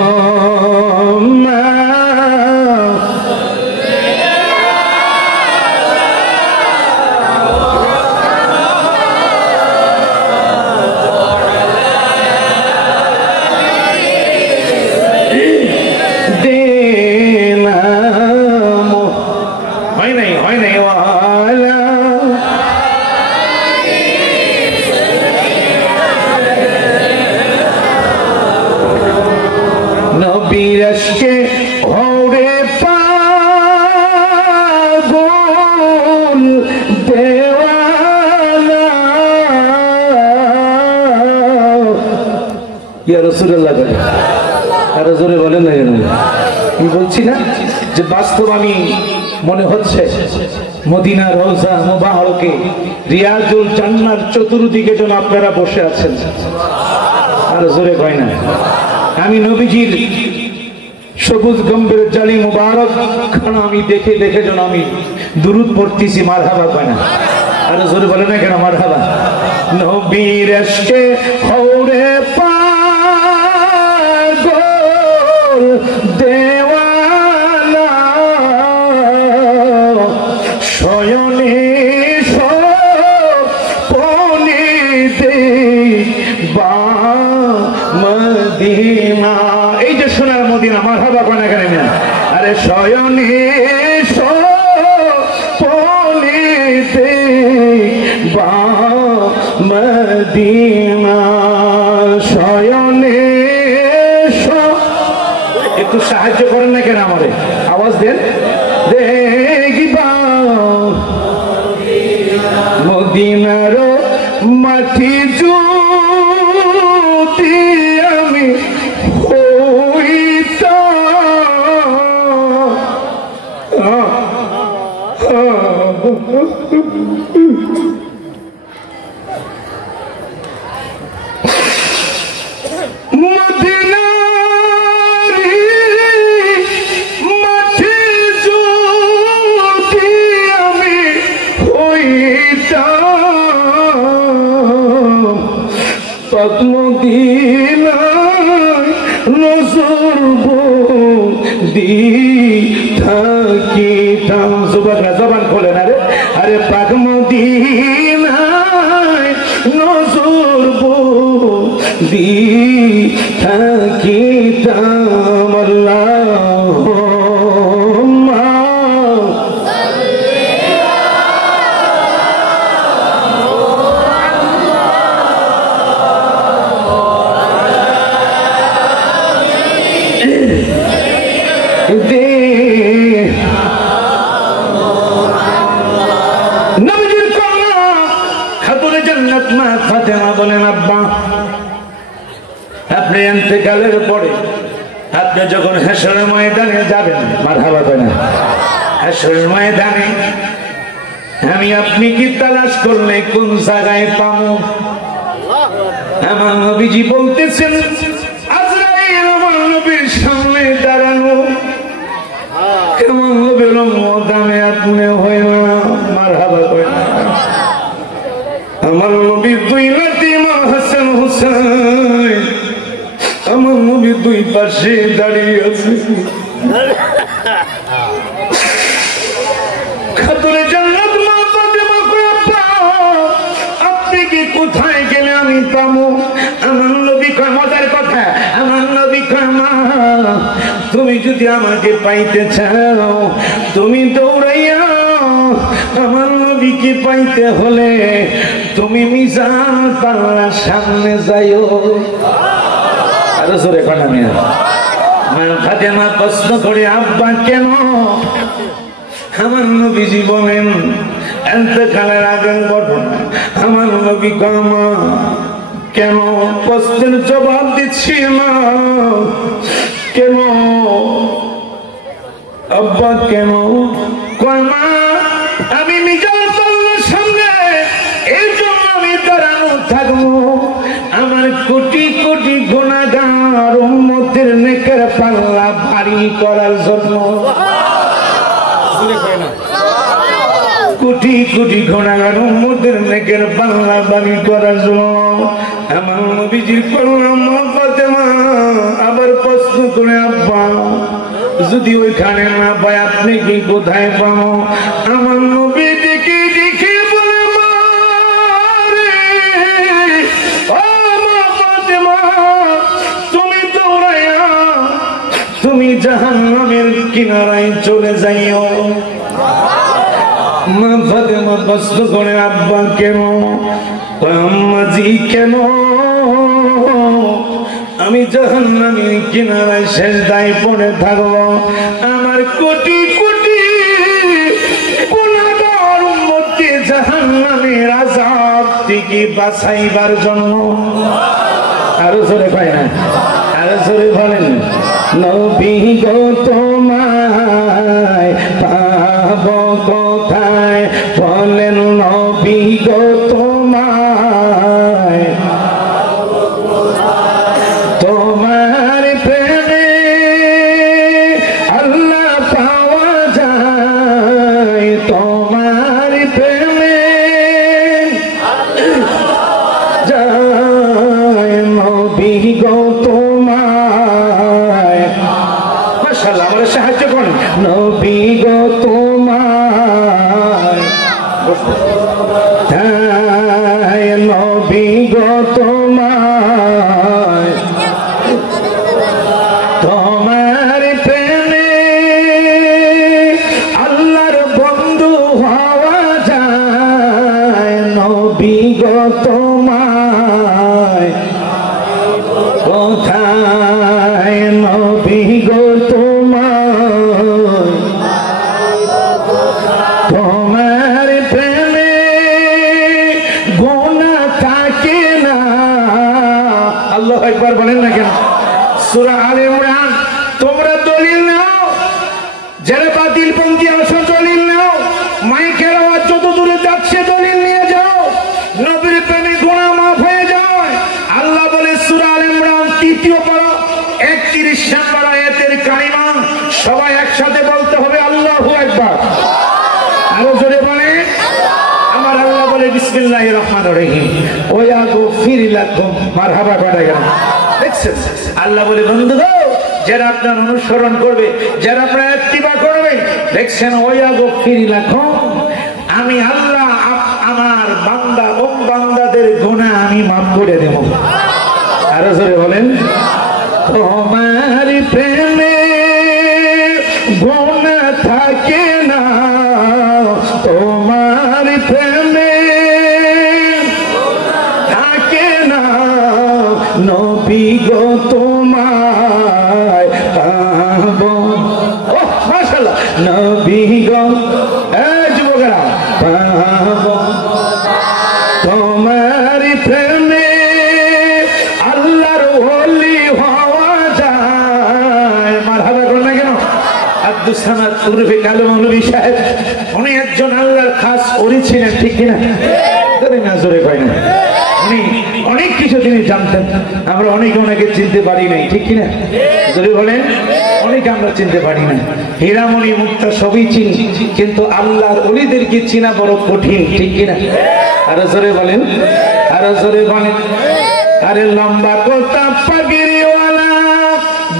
বিরশকে হরে পাগল দেওয়ানা ইয়া রাসূলুল্লাহ বলেন, আরো জোরে বলেন না কেন? আমি বলছি না যে বাস্তব আমি মনে হচ্ছে মদিনা রওজা মুবারকে রিয়াজুল জান্নার চতুর্দিকে যেন আপনারা বসে আছেন। আরো জোরে কয় না? আমি নবীজির সবুজ গম্ভীর জালি মুবারক খানা আমি দেখে দেখে যেন আমি দুরূদ পড়তেছি। মারহাবা কয় না? আরো জোরে বলে না কেন মারহাবা? নবীর ইশকে হরে পাগল দেওয়ানা শয়নে স্বপনে দেখবা মদিনা। এই যে সোনার মদিনা, মারহাবা কয় না কেন? আরে শয়নে স্বপনে দেখবা মদিনা, শয়নে একটু সাহায্য করেন না কেন? আমারে আওয়াজ দেন। দেখবা মদিনার মাটি যদি আমি মদিনায় নজর দি থাকিতাম। জবান খোলে না রে। আরে পাক মদিনায় নজর দি থাকিতাম। আল্লাহুম্মা নবীর কন্যা খাতুনে জান্নাত মা ফাতেমা বলেন, আব্বা আপনি ইন্তেকালের পরে আপনি যখন হাশরের ময়দানে যাবেন, মারহাবা কয় না? হাশরের ময়দানে আমি আপনি কি তালাশ করলে কোন জায়গায় পাবো? আমার নবীজি বলতেছেন, আজরাইল আমার নবীর সামনে দাঁড়ানো, কেমন নবীর ময়দানে আপনি হয়ে পাশে দাঁড়িয়ে আছে। খাতুনে জান্নাত মা ফাতেমা কয়, আব্বা আপনি কি কোথায় গেলে আমি পাবো? আমার নবী কয়, মজার কথা, আমার নবী কয়, মা তুমি যদি আমাকে পাইতে চাও তুমি দৌড়াইয়া আমার নবীকে পাইতে হলে তুমি মিজান পাল্লার সামনে যাইও। আরো জোরে কোন আমি মা ফাতেমা প্রশ্ন করে, আব্বা কেন? আমার নবীজি বলেন, ইন্তেকালের আগের ঘটনা। আমার নবী কয়, মা কেন? প্রশ্নের জবাব দিচ্ছি মা, কেন আব্বা কেন? কয়, মা আমি মিজান পাল্লার সামনে এই জন্য আমি দাঁড়ানো থাকবো, আমার কোটি কোটি গুনাহগার উম্মতের নেকের পাল্লা ভারী করার জন্য। কোটি কোটি গুনাহগার উম্মতের নেকের পাল্লা ভারী করার জন্য আমার নবীজির পাল্লা মা ফাতেমা আবার প্রশ্ন করে, আব্বা যদি ওইখানে না পাই আপনি কি কোথায় পাবো? আমার নবী দেখে দেখে বলে, মা রে, ও মা ফাতেমা তুমি দৌড়াইয়া তুমি জাহান্নামের কিনারায় চলে যাইও। মা ফাতেমা প্রশ্ন করে, আব্বা কেন? আম্মাজি কেন? আমি জাহান্নামের কিনারায় সেজদায় পড়ে থাকবো, আমার কোটি কোটি গুনাহগার উম্মতকে জাহান্নামের আযাব থেকে বাঁচাইবার জন্য। আরো জোরে কয় না, আরো জোরে বলেন, নবী গো তোমায় পাবো কোথায়? বলেন নবী গো তোমায়, তোমার প্রেমে আল্লাহ পাওয়া যায়, তোমার প্রেমে যায় নবী গো তোমায়। মাশাআল্লাহ, আমার সাহায্য করুন। নবী গো তোমায়, নবী গো তোমায়, তোমার প্রেমে আল্লাহর বন্ধু হওয়া যায়, নবী গো তোমায় কোথায়? নবী গো তোমায়, তোমার প্রেমে গুনাহ থাকে না। আল্লাহু আকবার বলেন না কেন? সূরা আলে ইমরান, তোমরা দলিল নাও, যারা বাতিলপন্থী আসো দলিল নাও, মাইকের আওয়াজ যত দূরে যাচ্ছে দলিল নিয়ে যাও, নবীর প্রেমে গুনাহ মাফ হয়ে যায়। আল্লাহ বলে সূরা আলে ইমরান ৩য় পারা ৩১ নম্বর আয়াতের কালিমা সবাই একসাথে বলতে হবে, আল্লাহু আকবার। আরো জোরে বলে, আমার আল্লাহ বলে বিসমিল্লাহির রহমানির রহিম, ওয়া ইয়াগফির লাকুম। মারহাবা করা গেল। দেখছেন আল্লাহ বলে, বন্ধু যারা আপনার অনুসরণ করবে, যারা আপনার ইত্তিবা করবে, দেখছেন ওয়া ইয়াগফির লাকুম, আমি আল্লাহ আমার বান্দা ও বান্দাদের গুনাহ আমি মাফ করে দেব। আরো জোরে বলেন, তোমার প্রেমে গুনাহ থাকে না, তোমার প্রেমে থাকে না, নবী গো তোমায় পাবো। ও মাশাআল্লাহ, নবী গো, এই যুবকেরা পাবো, তোমার প্রেমে আল্লাহর ওলি হওয়া যায়। মারহাবা করুন না কেন? আব্দুস সামাদ উরফে কালো মৌলভী সাহেব, উনি একজন আল্লাহর খাস ওলি ছিলেন, ঠিক কিনা? না জোরে কয় না? উনি অনেক কিছু তিনি জানতেন, আমরা অনেকে ওনাকে চিনতে পারি নাই, ঠিক কিনা? জোরে বলেন, অনেকে আমরা চিনতে পারি না। হীরামণি মুক্তা সবই চিনি, কিন্তু আল্লাহর ওলিদেরকে চিনা বড় কঠিন, ঠিক কিনা? আরো জোরে বলেন, আরো জোরে বলেন। আরে লম্বা কোটা পাগড়িওয়ালা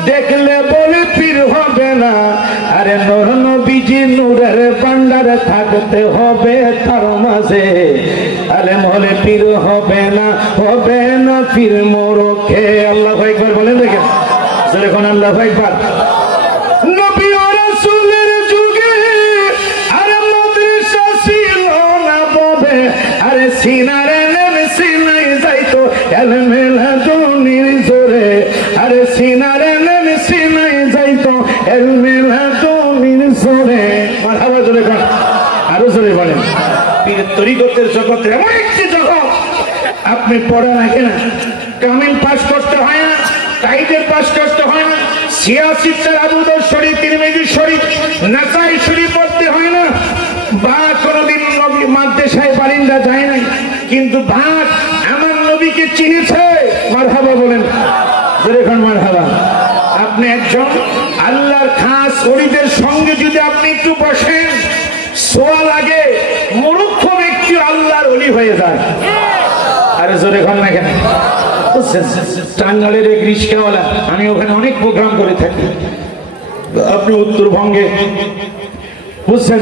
দেখলে আরে নূর নবীজি নূরের ভান্ডার থাকতে হবে তার মাঝে, আলেম হলে পীর হবে না পীর মোরখে। আল্লাহু আকবার বলেন দেখেন, যখন আল্লাহু আকবার। নবী ও রাসূলের যুগে আরে মাদ্রাসা ছিল না ববে, আরে সিনারে নেমে সিনাই যাইতো এলমে লাদুনির জোরে, আরে সিনারে নেমে সিনাই যাইতো এলমে লাদুনির জোরে। মারহাবা জোরে কোন, আরো জোরে বলেন। পীর তরিকতের জগতে এমন একটি জগৎ, আপনি পড়া নাকি না, কামিল পাস করতে হয় না, টাইটেল পাস করতে হয় না, সিয়াসিত্তার আবু দাউদ শরীফ, তিরমিজি শরীফ, নাসাই শরীফ পড়তে হয় না, বা কোনদিন নবী মাদ্রাসায় বারিন্দা যায় নাই, কিন্তু ভাগ আমার নবীকে চিনেছে। মারহাবা বলেন, যেরকম মারহাবা। আপনি একজন আল্লাহর খাস ওলিদের সঙ্গে যদি আপনি একটু বসেন, সোয়া লাগে মূর্খ ব্যক্তি আল্লাহর ওলি হয়ে যায়। আরে জোরে কর না কেন? টাঙ্গালের এক রিক্সাওয়ালা, আমি ওখানে অনেক প্রোগ্রাম করে থাকি, আপনি উত্তরবঙ্গে বুঝছেন,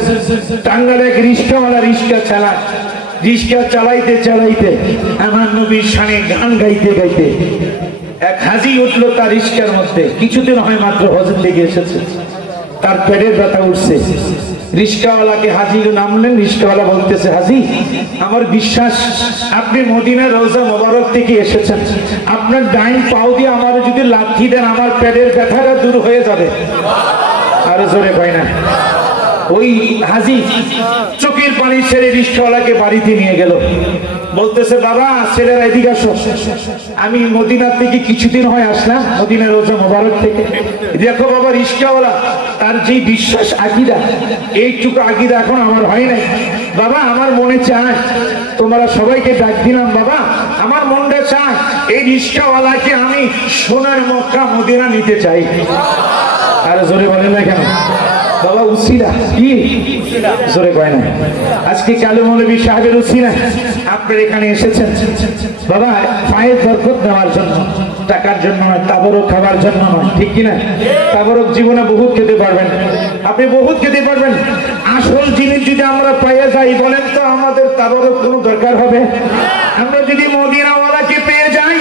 টাঙ্গালে এক রিক্সাওয়ালা রিক্সা চালায়, রিক্সা চালাইতে চালাইতে আমার নবীর শানে গান গাইতে গাইতে এক হাজি উঠলো তার রিক্সার মধ্যে। কিছুদিন হয় মাত্র হজ থেকে এসেছে, তার পেটের ব্যথা উঠছে। রিক্সাওয়ালাকে হাজি নামলেন, রিক্সাওয়ালা বলতেছে, হাজি আমার বিশ্বাস আপনি মদিনার রওজা মোবারক থেকে এসেছেন, আপনার ডাইন পাও দিয়ে আমার যদি লাথি দেন আমার পেটের ব্যথাটা দূর হয়ে যাবে। আরো জোরে কয় না। ওই হাজি চোখের পানি ছেড়ে রিক্সাওয়ালাকে বাড়িতে নিয়ে গেল, বলতেছে, বাবা ছেলেরা এদিকে আসো, আমি মদিনা থেকে কিছুদিন হয় আসলাম, মদিনার রওজা মোবারক থেকে। দেখো বাবা রিক্সাওয়ালা তার যে বিশ্বাস আকীদা, এইটুকু আকীদা এখন আমার হয় নাই। বাবা আমার মনে চায়, তোমরা সবাইকে ডাক দিলাম, বাবা আমার মনটা চায় এই রিক্সাওয়ালাকে আমি সোনার মক্কা মদিনা নিতে চাই। আর জোরে বলেন না কেন? বাবা উসিলা কি জোরে কয় না। আজকে কালু মৌলভী সাহেবের উসিলা আপনার এখানে এসেছেন বাবা, পায়ের বরকত নেওয়ার জন্য, টাকার জন্য নয়, তাবরক খাবার জন্য নয়, ঠিক কিনা? তাবরক জীবনে বহুত খেতে পারবেন, আপনি বহুত খেতে পারবেন। আসল জিনিস যদি আমরা পাইয়া যাই, বলেন তো আমাদের তাবরক কোনো দরকার হবে? আমরা যদি মদিনাওয়ালাকে পেয়ে যাই,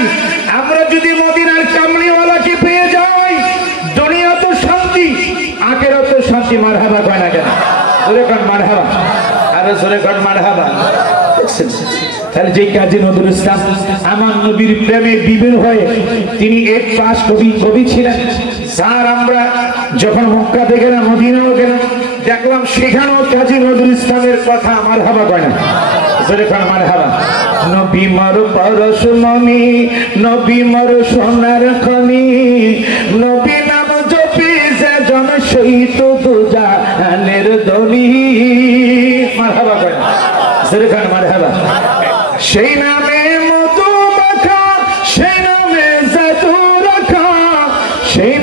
আমরা যদি মদিনার কামলিওয়ালাকে পেয়ে যাই, দুনিয়া তো শান্তি, আখিরাত তো শান্তি। মারহাবা কয় না কেন? জোরে কর মারহাবা, আরে জোরে কর মারহাবা। তাহলে যে কাজী নজরুল ইসলাম আমার নবীর প্রেমে বিভোর হয়ে তিনি এক পাশ কবি ছিলেন, যার আমরা যখন মক্কাতে গেলাম, মদিনাও গেলাম, দেখলাম সেখানেও কাজী নজরুল ইসলামের কথা। মারহাবা কয় না? জোরে কর মারহাবা। নবী মর পরশমণি, নবী মর সোনার খনি, নবী নাম জপি যে জন সহিত দুজাহানের ধনী। মারহাবা কয় না? জোরে কর মারহাবা। সেই নামে মধু মাখা, সেই নামে জাদু রাখা, সেই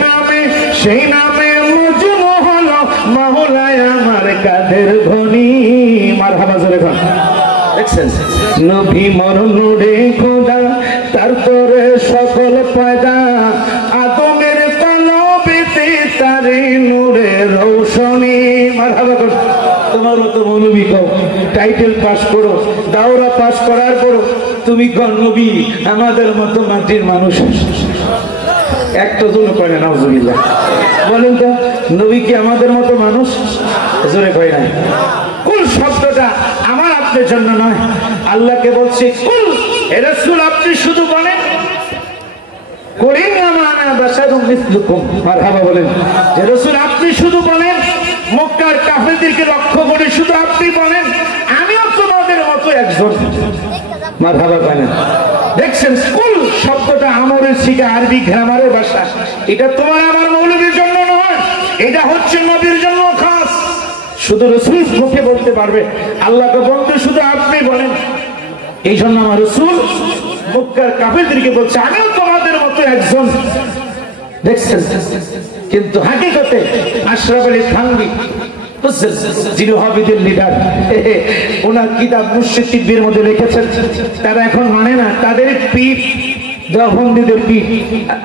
নামে মজনু হলো মাওলায় আমার কাদের ধনী। মারহাবা জোরে কর। দেখছেন নবী মর নূরে খোদা, তারপরে সকল পয়দা, আদমের তলবেতে তারে নূরে রৌশনী। মারহাবা কর। তোমারও তো মৌলবী কও, টাইটেল পাস করো, দাওরা পাস করার পরও তুমি কও নবী আমাদের মতো মাটির মানুষ। একটা জন করে নাউজুবিল্লাহ। বলেন তো নবী কি আমাদের মতো মানুষ? জোরে কয় না। কুল শব্দটা আমার আপনার জন্য নয়, আল্লাহকে বলছে কুল, হে রাসূল আপনি শুধু বলেন, মারহাবা বলেন। হে রাসূল আপনি শুধু বলেন, মক্কার কাফেরদেরকে লক্ষ্য করে শুধু আপনি বলেন, আমিও তোমাদের মতো একজন। মারহাবা বলেন। দেখছেন কুল শব্দটা আমরের শিখা, আরবি গ্রামারের ভাষা। এটা তোমার আমার মৌলবীর জন্য নয়, এটা হচ্ছে নবীর জন্য খাস। শুধু রাসূল মুখে বলতে পারবে, আল্লাহকে বলতে শুধু আপনি বলেন। এই জন্য আমার রাসূল মক্কার কাফেরদেরকে বলছে, আমিও তোমাদের মতো একজন। দেখছেন কিন্তু হাকিকতে আশরাফ আলী থানভী জিরোহাবিদের লিডার, ওনার কিতাব মুর্শিদ তিব্বির মধ্যে লিখেছেন, তারা এখন মানে না, তাদের পীর দেওবন্দিদের কি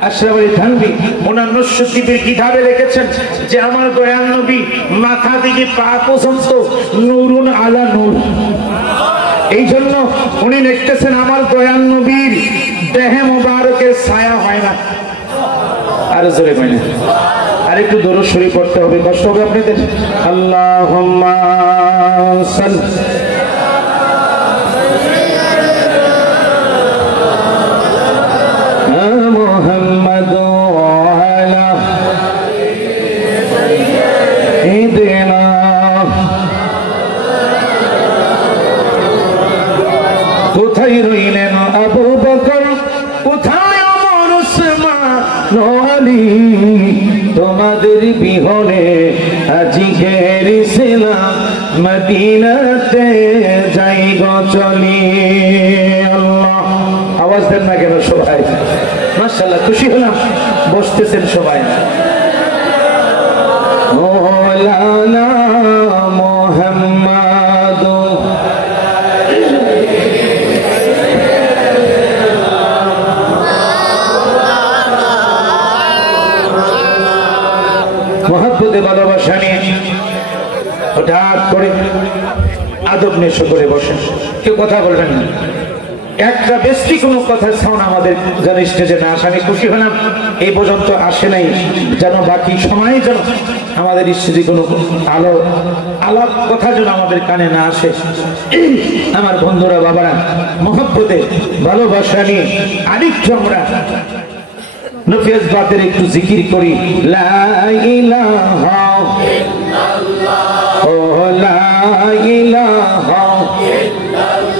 আশরাফ আলী থানভী ওনার নস্যদ্বীপের কিতাবে লিখেছেন যে আমার দয়াল নবী মাথা থেকে পা পর্যন্ত নূরুন আলা নূর। এই জন্য উনি লিখতেছেন আমার দয়াল নবীর দেহে মোবারকের ছায়া হয় না। আরো জোরে কই না, আর একটু দরুদ শরীফ পড়তে হবে, কষ্ট হবে আপনাদের। আল্লাহুম্মা সাল্লি محمد وعلى سيدنا কোথায় রইলেন আবু বকর, কোথায় ওমর ওসমান আলী, তোমাদের বিহনে আজকে ছিলাম মদিনাতে যাই গো চলি। আল্লাহ, আওয়াজ দেন না কেন সবাই? মাশাআল্লাহ, খুশি হলাম। বসতেছেন সবাই। মৌলানা মুহাম্মদ মহব্বতে ভালোবাসা নিয়ে হঠাৎ করে আদব নেশো করে বসেন, কেউ কথা বলবেন না। একটা বেশি কোনো কথা ছাউন আমাদের যেন স্টেজে না আসে। আমি খুশি হলাম এই পর্যন্ত আসে নাই, যেন বাকি সময় যেন আমাদের স্টেজে কোনো আলাপ কথা যেন আমাদের কানে না আসে। আমার বন্ধুরা, বাবারা, মহব্বতে ভালোবাসা নিয়ে আরেকটু আমরা নফিয়াজ বাতের একটু জিকির করি। লা ইলাহা ইল্লাল্লাহ, ও লা ইলাহা ইল্লাল্লাহ,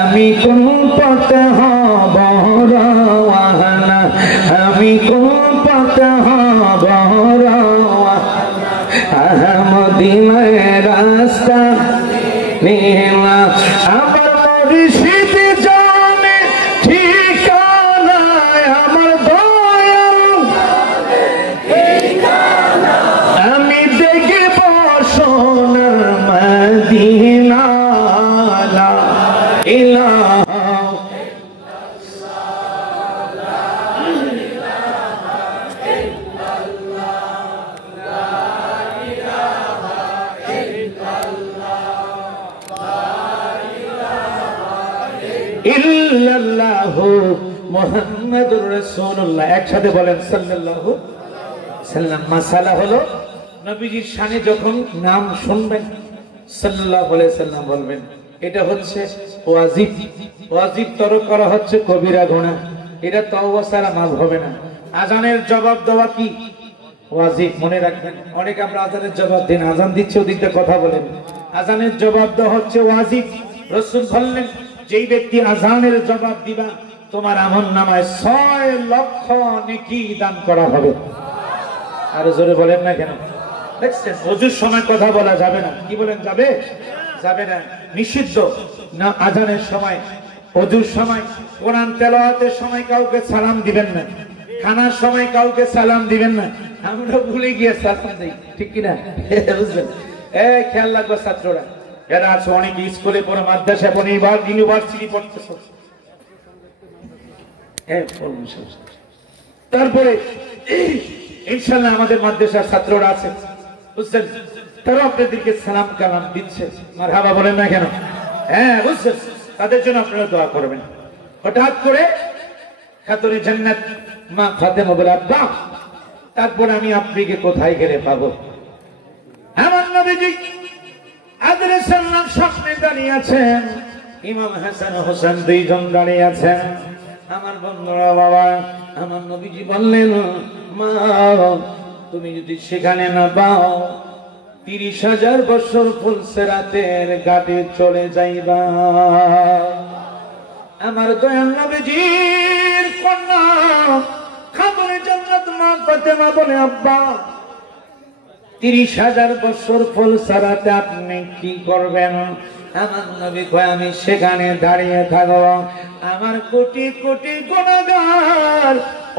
আমি কোন পথে হব রওয়ানা, আমি কোন পথে হব রওয়ানা, মদিনার রাস্তা নীলা আমার মুর্শিদ জানে ঠিকানা, আমার দয়াল ঠিকানা, আমি দেখব সোনার মদিনা। লা ইলাহা ইল্লাল্লাহু মুহাম্মাদুর রাসূলুল্লাহ। একসাথে বলেন সাল্লাল্লাহু সাল্লাম। মাসালা হলো নবীজির শানে যখন নাম শুনবেন সাল্লাল্লাহু আলাইহি সাল্লাম বলবেন। এটা হচ্ছে ওয়াজিব। ওয়াজিব তরক করা হচ্ছে কবিরা গুনাহ। এটা তওবা ছাড়া মাফ হবে না। আজানের জবাব দেওয়া কি ওয়াজিব, মনে রাখবেন। অনেক আমরা আজানের জবাব দিন, আজান দিচ্ছে ওদিকে কথা বলেন। আজানের জবাব দেওয়া হচ্ছে ওয়াজিব। রাসূল বললেন যেই ব্যক্তি আজানের জবাব দিবা তোমার আমলনামায় 6 লক্ষ নেকি দান করা হবে। আর জোরে বলেন না কেন? দেখছেন, ওযুর সময় কথা বলা যাবে না। কি বলেন? যাবে? যাবে না, নিষিদ্ধ না। আজানের সময়, ওযুর সময়, কোরআন তেলাওয়াতের সময় কাউকে সালাম দিবেন না, খানার সময় কাউকে সালাম দিবেন না। আমরা ভুলে গিয়ে সালাম দেই, ঠিক কি না? বুঝলেন? খেয়াল রাখবো ছাত্ররা, যারা আছে অনেক স্কুলে পড়ে, মাদ্রাসা পড়ে, ইউনিভার্সিটি পড়তেছে। তারপরে ইনশাআল্লাহ আমাদের মাদ্রাসার ছাত্ররা আছে, বুঝছেন, তারা আপনাদেরকে সালাম কালাম দিচ্ছে। মারহাবা বলেন না কেন? হ্যাঁ, বুঝছেন, তাদের জন্য আপনারা দোয়া করবেন। হঠাৎ করে খাতুনে জান্নাত মা ফাতেমা বলে, আব্বা, তারপর আমি আপনাকে কোথায় গেলে পাবো? আমার নবীজি আদরের সামনে সামনে দাঁড়িয়ে আছেন, ইমাম হাসান হোসেন দুইজন দাঁড়িয়ে আছেন। আমার বন্ধুরা, বাবা, আমার নবীজি বললেন, মা, তুমি যদি সেখানে না পাও 30,000 বছর ফুলসেরাতের ঘাটে চলে যাইবা। আমার দয়াল নবীজির কন্যা খাতুনে জান্নাত মা ফাতেমা বলে, আব্বা, 30,000 বছর ফল ছাড়াতে আপনি কি করবেন? আমার নবী কয় আমি সেখানে দাঁড়িয়ে থাকব, আমার কোটি কোটি গুনাহগার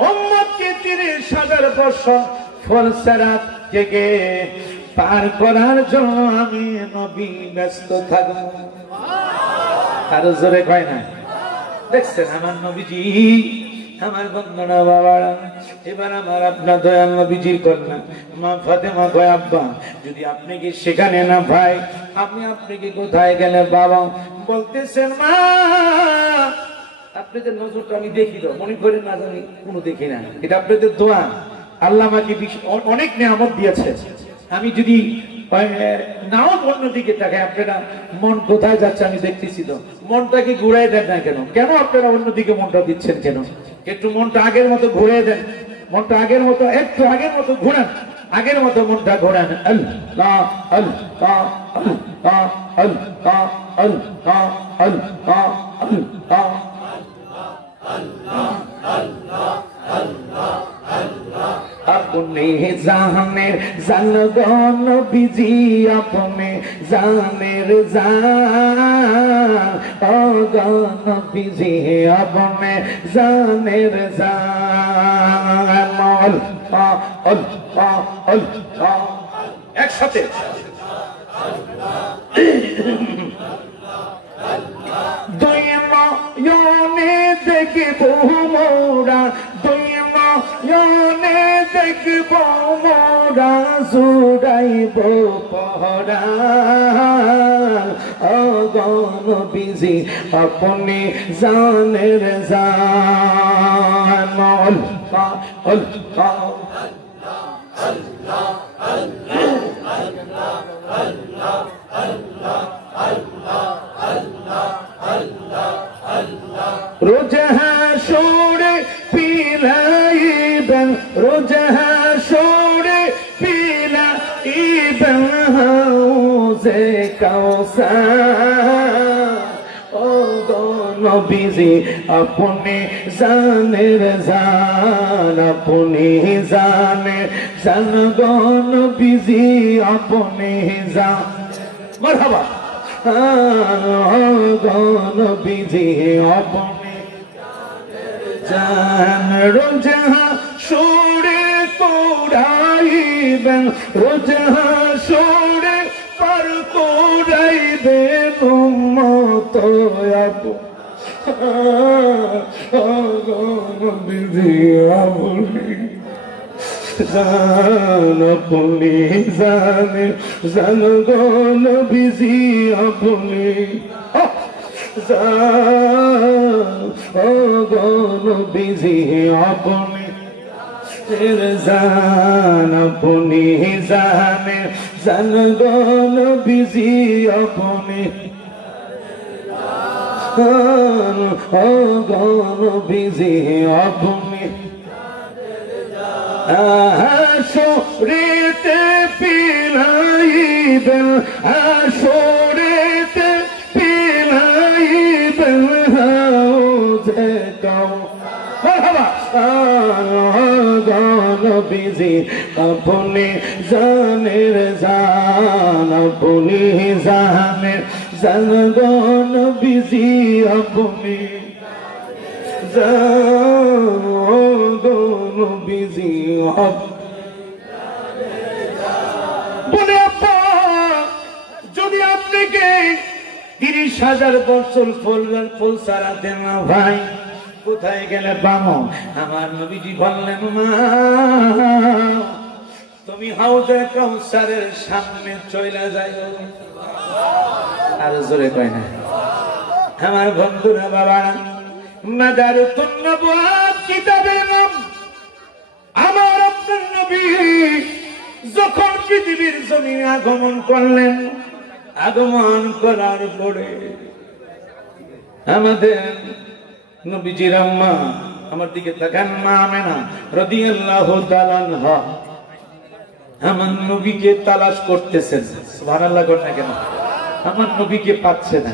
উম্মতকে 30,000 বছর ফল ছাড়াত থেকে পার করার জন্য আমি নবী ব্যস্ত থাকব। আর জোরে কয় না? দেখছেন আমার নবীজি, আমার বন্ধনা বাবারা। এবার আমার আপনার দয়াল নবীজির কন্যা মা ফাতেমা কয় আব্বা যদি আপনি কি সেখানে না ভাই আমি আপনি কি কোথায় গেলে? বাবা বলতেছেন মা আপনাদের নজরটা আমি দেখি তো, মনে করেন না জানি কোনো দেখি না, এটা আপনাদের দোয়া। আল্লাহ আমাকে অনেক নিয়ামত দিয়েছে, আমি যদি নাও অন্যদিকে তাকাই আপনারা মন কোথায় যাচ্ছে আমি দেখতেছি তো, মনটাকে ঘুরাই দেন না কেন? কেন আপনারা অন্যদিকে মনটা দিচ্ছেন কেন? একটু মনটা আগের মতো ঘুরে দেন, মনটা আগের মতো একটু আগের মতো ঘোরান, আগের মতো মনটা ঘোরান। আল্লাহ আল্লাহ আল্লাহ আল্লাহ আল্লাহ আল্লাহ আল্লাহ अपने जानेर जानगन बिजी अपने जानेर जान अगन बिजी अपने जानेर जान एक साथे दुई नयने देखब मोरा दुई नयने देखब मोरा जुड़ाइब पहरान अगन बिजी अपने जानेर जान अल्लाह अल्लाह अल्लाह रोजा शोरे पीलाइबन रोजा शोरे पीलाइबन हौजे कौसर ओ नबीजी अपने जानेर जान अपने जाने जान गो नबीजी अपने जान मरहबा गन बिजी अपने जान रोजा शोरे कोराइबेन रोजा शोरे पर कोराइबेन उम्मत अपने गन बिजी अपने जान अपने जाने जान गन बिजी अपने गन बिजी अपने जान अपने जाने जान गन बिजी अपने गन बिजी अपने आशोरेते पिलाइबेन आशोरेते पिलाइबेन हौजे मरहबा गन बिजी अपने जानेर जान अपने जानेर जान गन बिजी अपने बिजी বলে আপা যদি আপনাকে 30,000 বছর ফুল সারাতে না ভাই কোথায় গেলে পাবো? আমার নবীজি বললেন মা তুমি হাউজে কাউসারের সামনে চলে যাও। আর জোরে কয় না আমার বন্ধুরা বাবারা মাদারুতুন নবুওয়াত কিতাবের নাম আমার আপনার নবী যখন পৃথিবীর জমিনে আগমন করলেন আগমন করার পরে আমাদের নবীজির আম্মা আমার দিকে তাকান মা আমেনা রাদিয়াল্লাহু তাআলা আনহা আমার নবীকে তালাশ করতেছেন। সুবহানাল্লাহ করেন না কেন? আমার নবীকে পাচ্ছে না,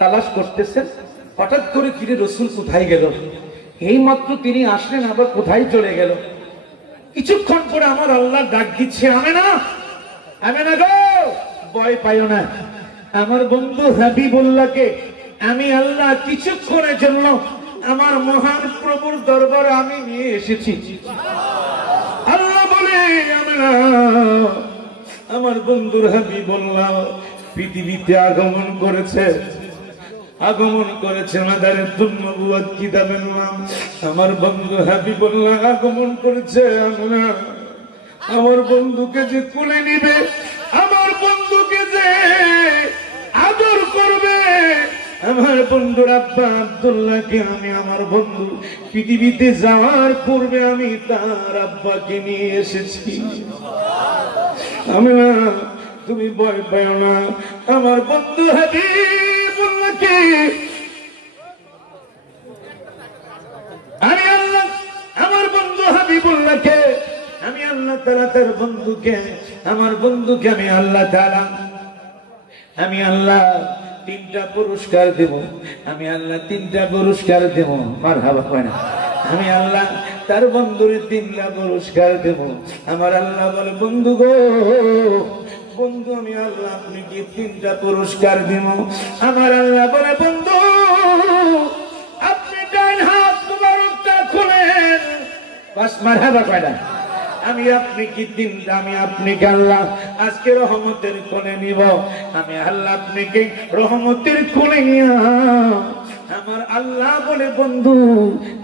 তালাশ করতেছেন। হঠাৎ করে তিনি রাসূল কোথায় গেল? এই মাত্র তিনি আসলেন আবার কোথায় চলে গেল? কিছুক্ষণ পরে আমার আল্লাহ ডাক দিচ্ছে আমেনা আমি না গো, ভয় পাইও না। আমার বন্ধু হাবিবুল্লাহকে আমি আল্লাহ কিছুক্ষণের জন্য আমার মহান প্রভুর দরবারে আমি নিয়ে এসেছি। আল্লাহ বলে আমার বন্ধুর হাবিবুল্লাহ পৃথিবীতে আগমন করেছে মাদারিতুন নবুওয়াত কিতাবের নাম। আমার বন্ধু হাবিবুল্লাহ আগমন করেছে। আমার বন্ধুকে যে কোলে নিবে, আমার বন্ধুকে যে আদর করবে, আমার বন্ধুর আব্বা আব্দুল্লাহকে আমি আমার বন্ধু পৃথিবীতে যাওয়ার পূর্বে আমি তার আব্বাকে নিয়ে এসেছি। তুমি ভয় পাও না। আমার বন্ধু হাবিবুল্লাহকে আমি আল্লাহ, আমার বন্ধু হাবিবুল্লাহকে আমি আল্লাহ তাআলা তার বন্ধুকে, আমার বন্ধুকে আমি আল্লাহ তাআলা, আমি আল্লাহ তিনটা পুরস্কার দেব। আমি আল্লাহ তিনটা পুরস্কার দেব। মারহাবা কয় না? আমি আল্লাহ তার বন্ধুর তিনটা পুরস্কার দেব। আমার আল্লাহ বলে, বন্ধু গো, বন্ধু আমি আল্লাহ আপনি কি তিনটা পুরস্কার দিব? আমার আল্লাহ বলে, বন্ধু আপনি ডান হাত মুবারকটা খুলেন। বাস মারহাবা কয় না? আমি আপনি কি তিনটা, আমি আপনাকে আল্লাহ আজকে রহমতের কোলে নিব। আমি আল্লাহ আপনাকে রহমতের কোলে নিয়া আমার আল্লাহ বলে, বন্ধু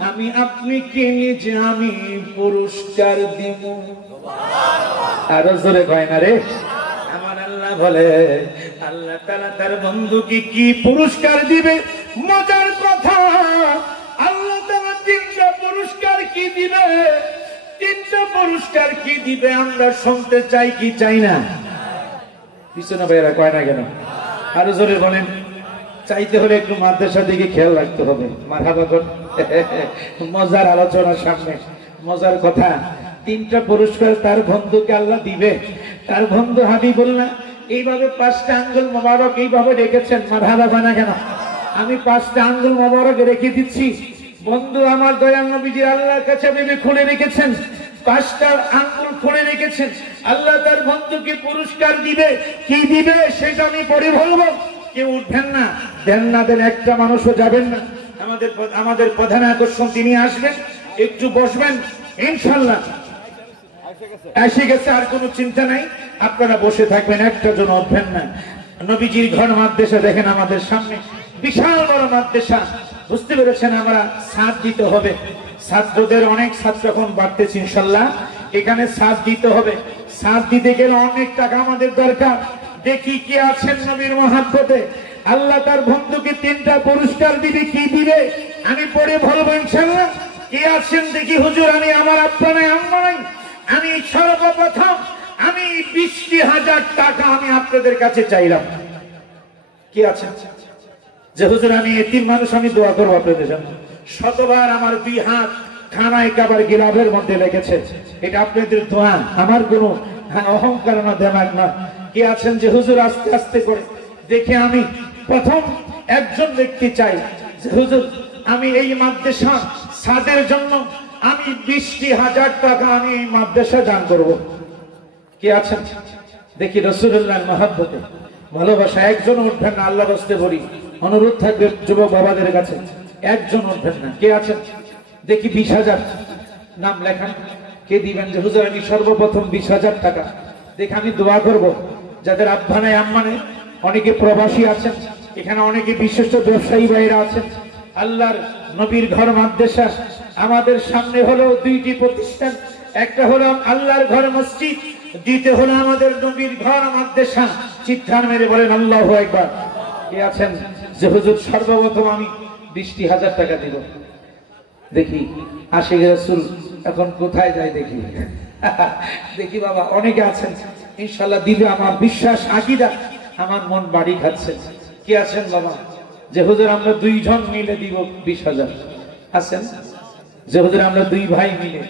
আমি আপনাকে নিজে আমি পুরস্কার দিব। আরো জোরে কয় না রে? আমার আল্লাহ বলে, আল্লাহ তাআলা তার বন্ধুকে কি পুরস্কার দিবে? মজার কথা, আল্লাহ তাআলা তিনটা পুরস্কার কি দিবে? তিনটা পুরস্কার কি দিবে আমরা শুনতে চাই কি চাই না? পিছনে ভাইরা কয় না কেন? আরো জোরে বলেন। চাইতে হলে একটু মাদ্রাসার দিকে খেয়াল রাখতে হবে। মারহাবা কর। মজার আলোচনার সামনে মজার কথা। তিনটা পুরস্কার তার বন্ধুকে আল্লাহ দিবে। তার বন্ধু হাবিবুল্লাহ এইভাবে পাঁচটা আঙ্গুল মোবারক এইভাবে রেখেছেন। মারহাবা কয় না কেন? আমি পাঁচটা আঙ্গুল মোবারক রেখে দিচ্ছি। বন্ধু আমার দয়াল নবীজি আল্লাহর কাছে ভেবে খুলে রেখেছেন, পাঁচটা আঙ্গুল খুলে রেখেছেন। আল্লাহ তার বন্ধুকে পুরস্কার দিবে। কি দিবে সেটা আমি পরে বলবো। কেউ উঠবেন না, দেন না দেন একটা মানুষও যাবেন না। আমাদের প্রধান আকর্ষণ তিনি আসবেন, একটু বসবেন, ইনশাল্লাহ এসে গেছে, আর কোনো চিন্তা নাই। আপনারা বসে থাকবেন, একটা জন উঠবেন না। নবীজির ঘর মাদ্রাসা দেখেন আমাদের সামনে, বিশাল বড় মাদ্রাসা। বুঝতে পেরেছেন? আমরা সাথ দিতে হবে। ছাত্রদের অনেক ছাত্র এখন বাড়তেছে, ইনশাল্লাহ এখানে সাথ দিতে হবে। সাথ দিতে গেলে অনেক টাকা আমাদের দরকার। দেখি কি আছেন নবীর মহাব্বতে। আল্লাহ তার বন্ধুকে তিনটা পুরস্কার দিবে। কি দিবে আমি পরে বলবো ইনশাল্লাহ। কি আছেন দেখি? হুজুর আমি আমার আব্বা নাই আম্মা নাই, আমি সর্বপ্রথম আমি 20,000 টাকা আমি আপনাদের কাছে চাইলাম। কি আছে? যে হুজুর আমি এতিম মানুষ, আমি দোয়া করবো আপনাদের জন্য। শতবার আমার দুই হাত খানায় কাবার গিলাফের মধ্যে লেগেছে। এটা আপনাদের দোয়া, আমার কোনো অহংকার না, দেমাগ না। কি আছেন? যে হুজুর আস্তে আস্তে করে দেখে আমি প্রথম একজন ব্যক্তি চাই যে হুজুর আমি এই মাদ্রাসা সাদের জন্য আমি 20,000 টাকা আমি এই মাদ্রাসা দান করব। কি আছেন দেখি? রাসূলুল্লাহর মহব্বতে ভালোবাসা। একজন উঠবেন না, আল্লাহর রাস্তে বলি, অনুরোধ থাকবে যুবক বাবাদের কাছে, একজন উঠবেন না। কে আছেন দেখি? 20,000 নাম লেখান। কে দিবেন? যে হুজুর আমি সর্বপ্রথম 20,000 টাকা। দেখে আমি দোয়া করব যাদের আব্বা নাই আম্মা নেই, অনেকে প্রবাসী আছেন, এখানে অনেকে বিশিষ্ট ব্যবসায়ী ভাইরা আছেন। আল্লাহর নবীর ঘর মাদ্রাসা। আমাদের সামনে হলো দুইটি প্রতিষ্ঠান, একটা হলো আল্লাহর ঘর মসজিদ, দ্বিতীয় হলো আমাদের নবীর ঘর মাদ্রাসা। চিৎকার মেরে বলেন আল্লাহু আকবার। কে আছেন যে হুজুর সর্বপ্রথম আমি 20,000 টাকা দিব? দেখি আশিক রাসূল এখন কোথায় যায় দেখি। দেখি বাবা অনেকে আছেন, ইনশাআল্লাহ দিবে, আমার বিশ্বাস আকীদা, আমার মন বাড়ি খাচ্ছে। কি আছেন বাবা যে হুজুর আমরা দুইজন মিলে দিব 20,000? আছেন যে হুজুর আমরা দুই ভাই মিলে,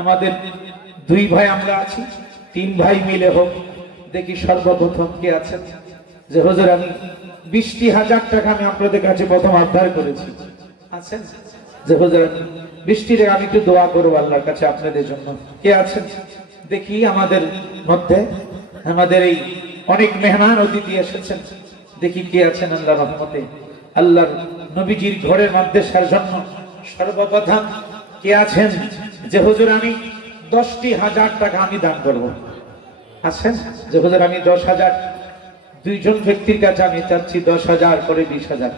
আমাদের দুই ভাই আমরা আছি, 3 ভাই মিলে হোক। দেখি সর্বপ্রথম কে আছেন যে হুজুর আমি 20,000 টাকা আমি আপনাদের কাছে প্রথম আবদার করেছি? আছেন যে হুজুর 20 টাকা আমি একটু দোয়া করবো আল্লাহর কাছে আপনাদের জন্য? কে আছেন দেখি আমাদের মধ্যে? আমাদের এই অনেক মেহমান অতিথি এসেছেন, দেখি কে আছেন আল্লাহর রহমতে। আল্লাহর নবীজির ঘরের মাদ্রাসার জন্য সর্বপ্রথম কে আছেন যে হুজুর আমি 10,000 টাকা আমি দান করব? আছেন যে হুজুর আমি 10,000, দুইজন ব্যক্তির কাছে আমি চাচ্ছি 10,000 করে 20,000।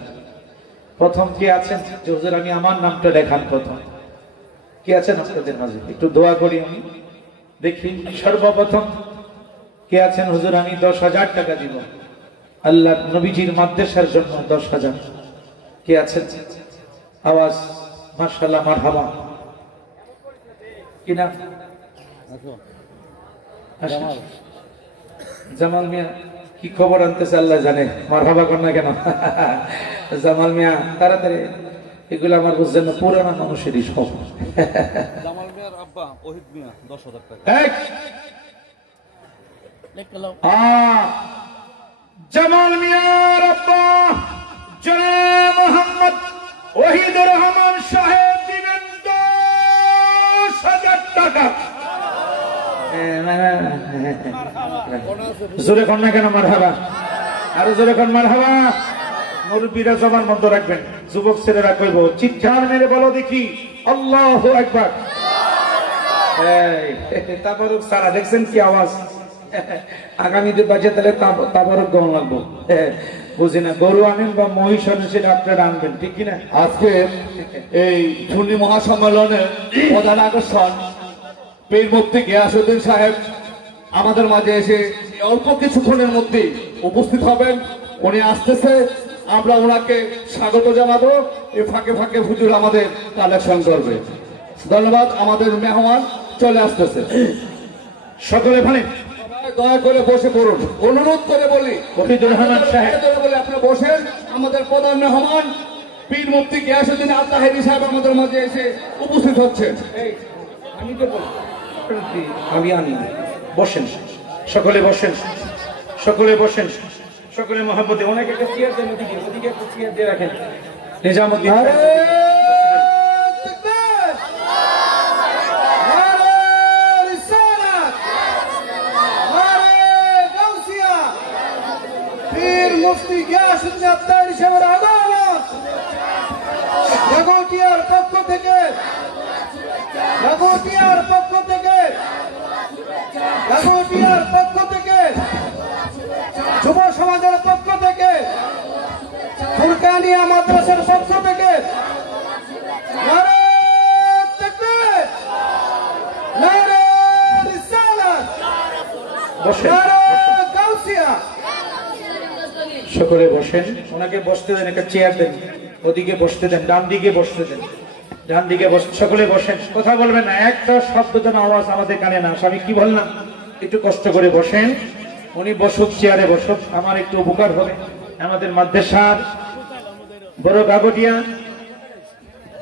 প্রথম কে আছেন যে হুজুর আমি আমার নামটা দেখান? প্রথম কে আছেন আপনাদের মাঝে? একটু দোয়া করি আমি দেখি। সর্বপ্রথম কে আছেন হুজুর আমি 10,000 টাকা দিব আল্লাহ নবীজির মাদ্রাসার জন্য? 10,000 কে আছেন? আওয়াজ মাশাআল্লাহ, মারহাবা। কি নাম? জামাল মিয়া। কি খবর আনতেছে আল্লাহ জানে, মারহাবা কর না কেন? জামাল মিয়া তাড়াতাড়ি, এগুলো আমার বুঝছেন না, পুরানা মানুষেরই সব। জামাল মিয়ার আব্বা ওহিদ মিয়া 10,000 টাকা। জামাল মিয়ার আব্বা জনাব মোহাম্মদ ওহিদুর রহমান সাহেব দিবেন 10,000 টাকা। জোরে কর না কেন মারহাবা? আরো জোরে কর মারহাবা। মুরব্বীরা জবান বন্ধ রাখবেন, যুবক ছেলেরা কইব চিৎকার মেরে বলো দেখি আল্লাহু আকবার। তাবারুক সারা দেখছেন কি আওয়াজ? আগামীতে বাজে তাহলে তাবারুক গান লাগবো। বুঝি না, গরু আনেন বা মহিষ আনেন সেটা আপনারা আনবেন, ঠিক কিনা? আজকে এই ঝুনি মহাসম্মেলনের প্রধান আকর্ষণ পীর মুফতি গিয়াসউদ্দিন সাহেব আমাদের মাঝে এসে অল্প কিছুক্ষণের মধ্যে উপস্থিত হবেন। উনি আসতেছে, আমরা ওনাকে স্বাগত জানাবো। এই ফাঁকে ফাঁকে হুজুর আমাদের কালেকশন করবে। ধন্যবাদ। আমাদের মেহমান চলে আসতেছে। সকলে ভালো দয়া করে বসে পড়ুন, অনুরোধ করে বলি। ওহিদুর রহমান সাহেব বলে আপনি বসেন। আমাদের প্রধান মেহমান পীর মুফতি গিয়াসউদ্দিন আত্মাহেরি সাহেব আমাদের মাঝে এসে উপস্থিত হচ্ছেন। আমি তো আমি আনি বসেন, সকলে বসেন, সকলে বসেন, সকলে মহব্বতে। অনেক একটা চেয়ার দেন, ওদিকে ওদিকে একটা চেয়ার দিয়ে রাখেন। নিজামুদ্দিন মুফতি গিয়াসউদ্দিন আত্মাহেরি সাহেবের আদালত জাগটিয়ার পক্ষ থেকে, জাগটিয়ার পক্ষ থেকে, জাগটিয়ার পক্ষ থেকে, যুব সমাজের পক্ষ থেকে, ফুরকানিয়া মাদ্রাসার পক্ষ থেকে নারে তাকবীর, নারে রিসালাত, বসেন, নারে গাউসিয়া। সকলে বসেন। ওনাকে বসতে দেন, একটা চেয়ার দেন, ওদিকে বসতে দেন, ডান দিকে বসতে দেন, ডান দিকে বসতে। সকলে বসেন, কথা বলবেন না, একটা শব্দ যেন আওয়াজ আমাদের কানে না আসে। আমি কি বললাম? একটু কষ্ট করে বসেন। উনি বসুক, চেয়ারে বসুক, আমার একটু উপকার হবে। আমাদের মাদ্রাসার বড় গাগটিয়া,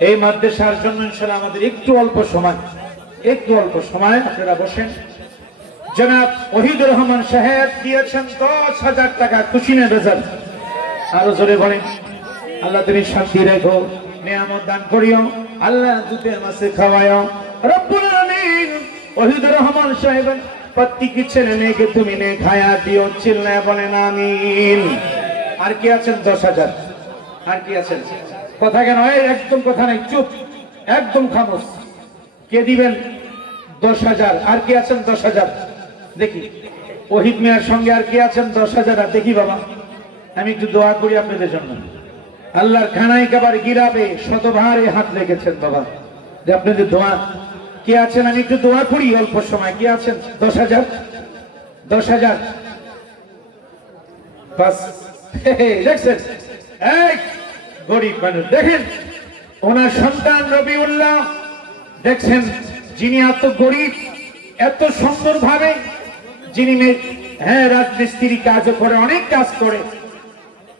এই মাদ্রাসার জন্য ইনশাআল্লাহ আমাদের একটু অল্প সময়, একটু অল্প সময় আপনারা বসেন। জনাব ওহিদুর রহমান সাহেব দিয়েছেন 10,000 টাকা। খুশি না বেজার? আরো জোরে বলেন। আল্লাহ তুমি শান্তি রেখো, নিয়ামত দান করিও, আল্লাহ দুধে মাছে খাওয়াও রব্বুল আলামিন। ওহিদুর রহমান সাহেব প্রত্যেক ছেলে মেয়েকে তুমি নে খায়া দিও, চিল্লায় বলেন আমিন। আর কি আছেন 10,000? আর কি আছেন? কথা কেন? একদম কথা নাই, চুপ, একদম খামোশ। কে দিবেন 10,000? আর কি আছেন 10,000? দেখি ওহিদ মিয়ার সঙ্গে আর কি আছেন 10,000? আর দেখি বাবা, আমি একটু দোয়া করি আপনাদের জন্য। আল্লাহর খানায় কাবার গিরাবে শতভারে হাত রেখেছেন বাবা, যে আপনাদের দোয়া। কে আছেন? আমি একটু দোয়া করি অল্প সময়। কে আছেন 10,000? 10,000 বাস। দেখছেন এই গরিব মানুষ, দেখেন ওনার সন্তান রবিউল্লাহ, দেখছেন যিনি এত গরিব, এত সুন্দর ভাবে, যিনি রাজমিস্ত্রি কাজও করে, অনেক কাজ করে।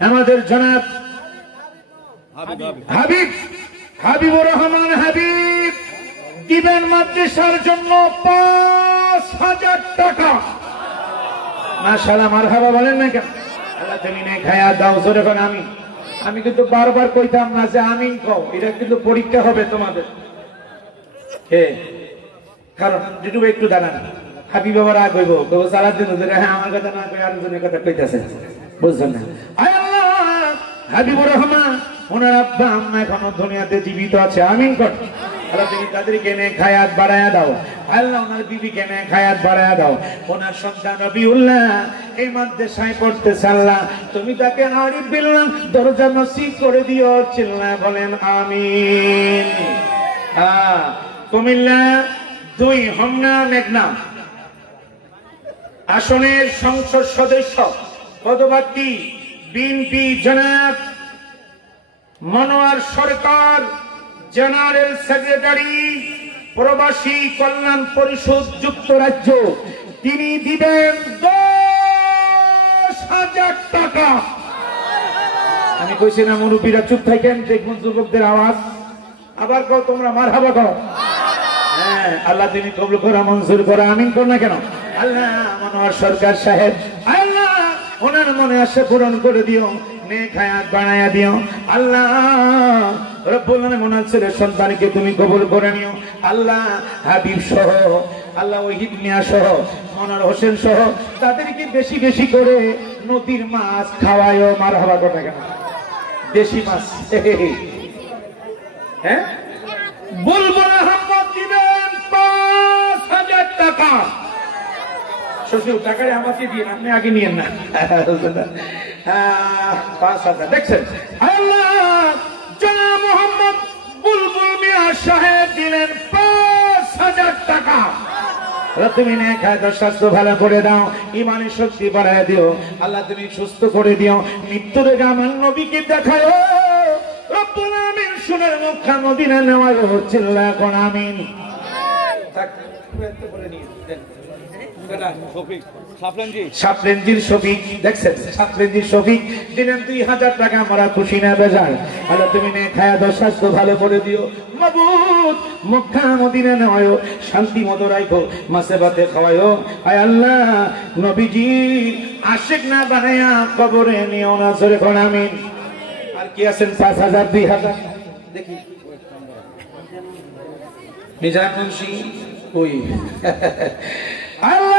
আমাদের জনাব হাবিব, হাবিবুর রহমান হাবিব দিবেন মাদ্রাসার জন্য 5,000 টাকা। মাশাআল্লাহ, মারহাবা বলেন না কেন? আল্লাহ তুমি নে খায়া দাও, জোরে করে আমিন। আমি কিন্তু বারবার কইতাম না যে আমিন কও, এটা কিন্তু পরীক্ষা হবে তোমাদের। কারণ একটু দাঁড়ান। হাবিব বাবা রাগ হইব কবে সারাদিন ধরে হ্যাঁ আমার কথা না কই আরেকজনের কথা কইতাছে বুঝছেন না আয় আল্লাহ হাবিবুর রহমান ওনার আব্বা আম্মা এখনো দুনিয়াতে জীবিত আছে আমিন কর আল্লাহ তুমি তাদেরকে নে খায়াত বাড়ায়া দাও আল্লাহ ওনার বিবিকে নে খায়াত বাড়ায়া দাও ওনার সন্তান রবিউল্লাহ এই মাদ্রাসায় পড়তেছে আল্লাহ তুমি তাকে আরিফ বিল্লাহ দরজা নসিব করে দিও চিল্লায় বলেন আমিন কুমিল্লা 2 হোমনা মেঘনা আসনের সংসদ সদস্য পদপ্রার্থী বিএনপি জনাব মনোয়ার সরকার জেনারেল সেক্রেটারি প্রবাসী কল্যাণ পরিষদ যুক্তরাজ্য তিনি দিবেন 10,000 টাকা আমি কইছি না মুরব্বীরা চুপ থাকেন দেখুন যুবকদের আওয়াজ আবার কও তোমরা মারহাবা কও হ্যাঁ আল্লাহ তিনি কবুল করা মঞ্জুর করা আমিন কর না কেন আল্লাহ মনোয়ার সরকার সাহেব আল্লাহ ওনার মনে আশা পূরণ করে দিও নেক হায়াত বানায়া দিও আল্লাহ রব্বুল আলামিন ওনার ছেলে সন্তানকে তুমি কবুল করে নিও আল্লাহ হাবিব সহ আল্লাহ ওহিদ মিয়া সহ মনোয়ার হোসেন সহ তাদেরকে বেশি বেশি করে নদীর মাছ খাওয়ায়ও মারহাবা কর না কেন দেশি মাছ হ্যাঁ বুলবুল আহমদ দিবেন 5,000 টাকা শ্বশুর টাকায় আমাকে দিয়ে আপনি আগে নিয়েন না 5,000 দেখছেন আল্লাহ জনাব মোহাম্মদ বুলবুল মিয়া সাহেব দিলেন 5,000 টাকা তুমি নেক হায়াত স্বাস্থ্য ভালো করে দাও ইমানের শক্তি বাড়ায় দিও আল্লাহ তুমি সুস্থ করে দিও মৃত্যুর আগে আমার নবীকে দেখায় রব্বুল আমিন সুনের মুখা মদিনা নেওয়ার হচ্ছিল এখন আমিন সাপলেনজির শফিক দেখছেন সাপলেনজির শফিক দিলেন 2,000 টাকা আমরা খুশি না বেজার আল্লাহ তুমি নেক হায়াত স্বাস্থ্য ভালো করে দিও মাবুদ মক্কা মদিনা নেওয়ায় শান্তি মতো রাখো মাছে ভাতে খাওয়ায়ো আয় আল্লাহ নবীজি আশিক না বানায়া কবরে নিও না জোরে কোন আমিন আর কি আছেন 5,000 2,000 দেখি নিজাম মুন্সি ওই আল্লাহ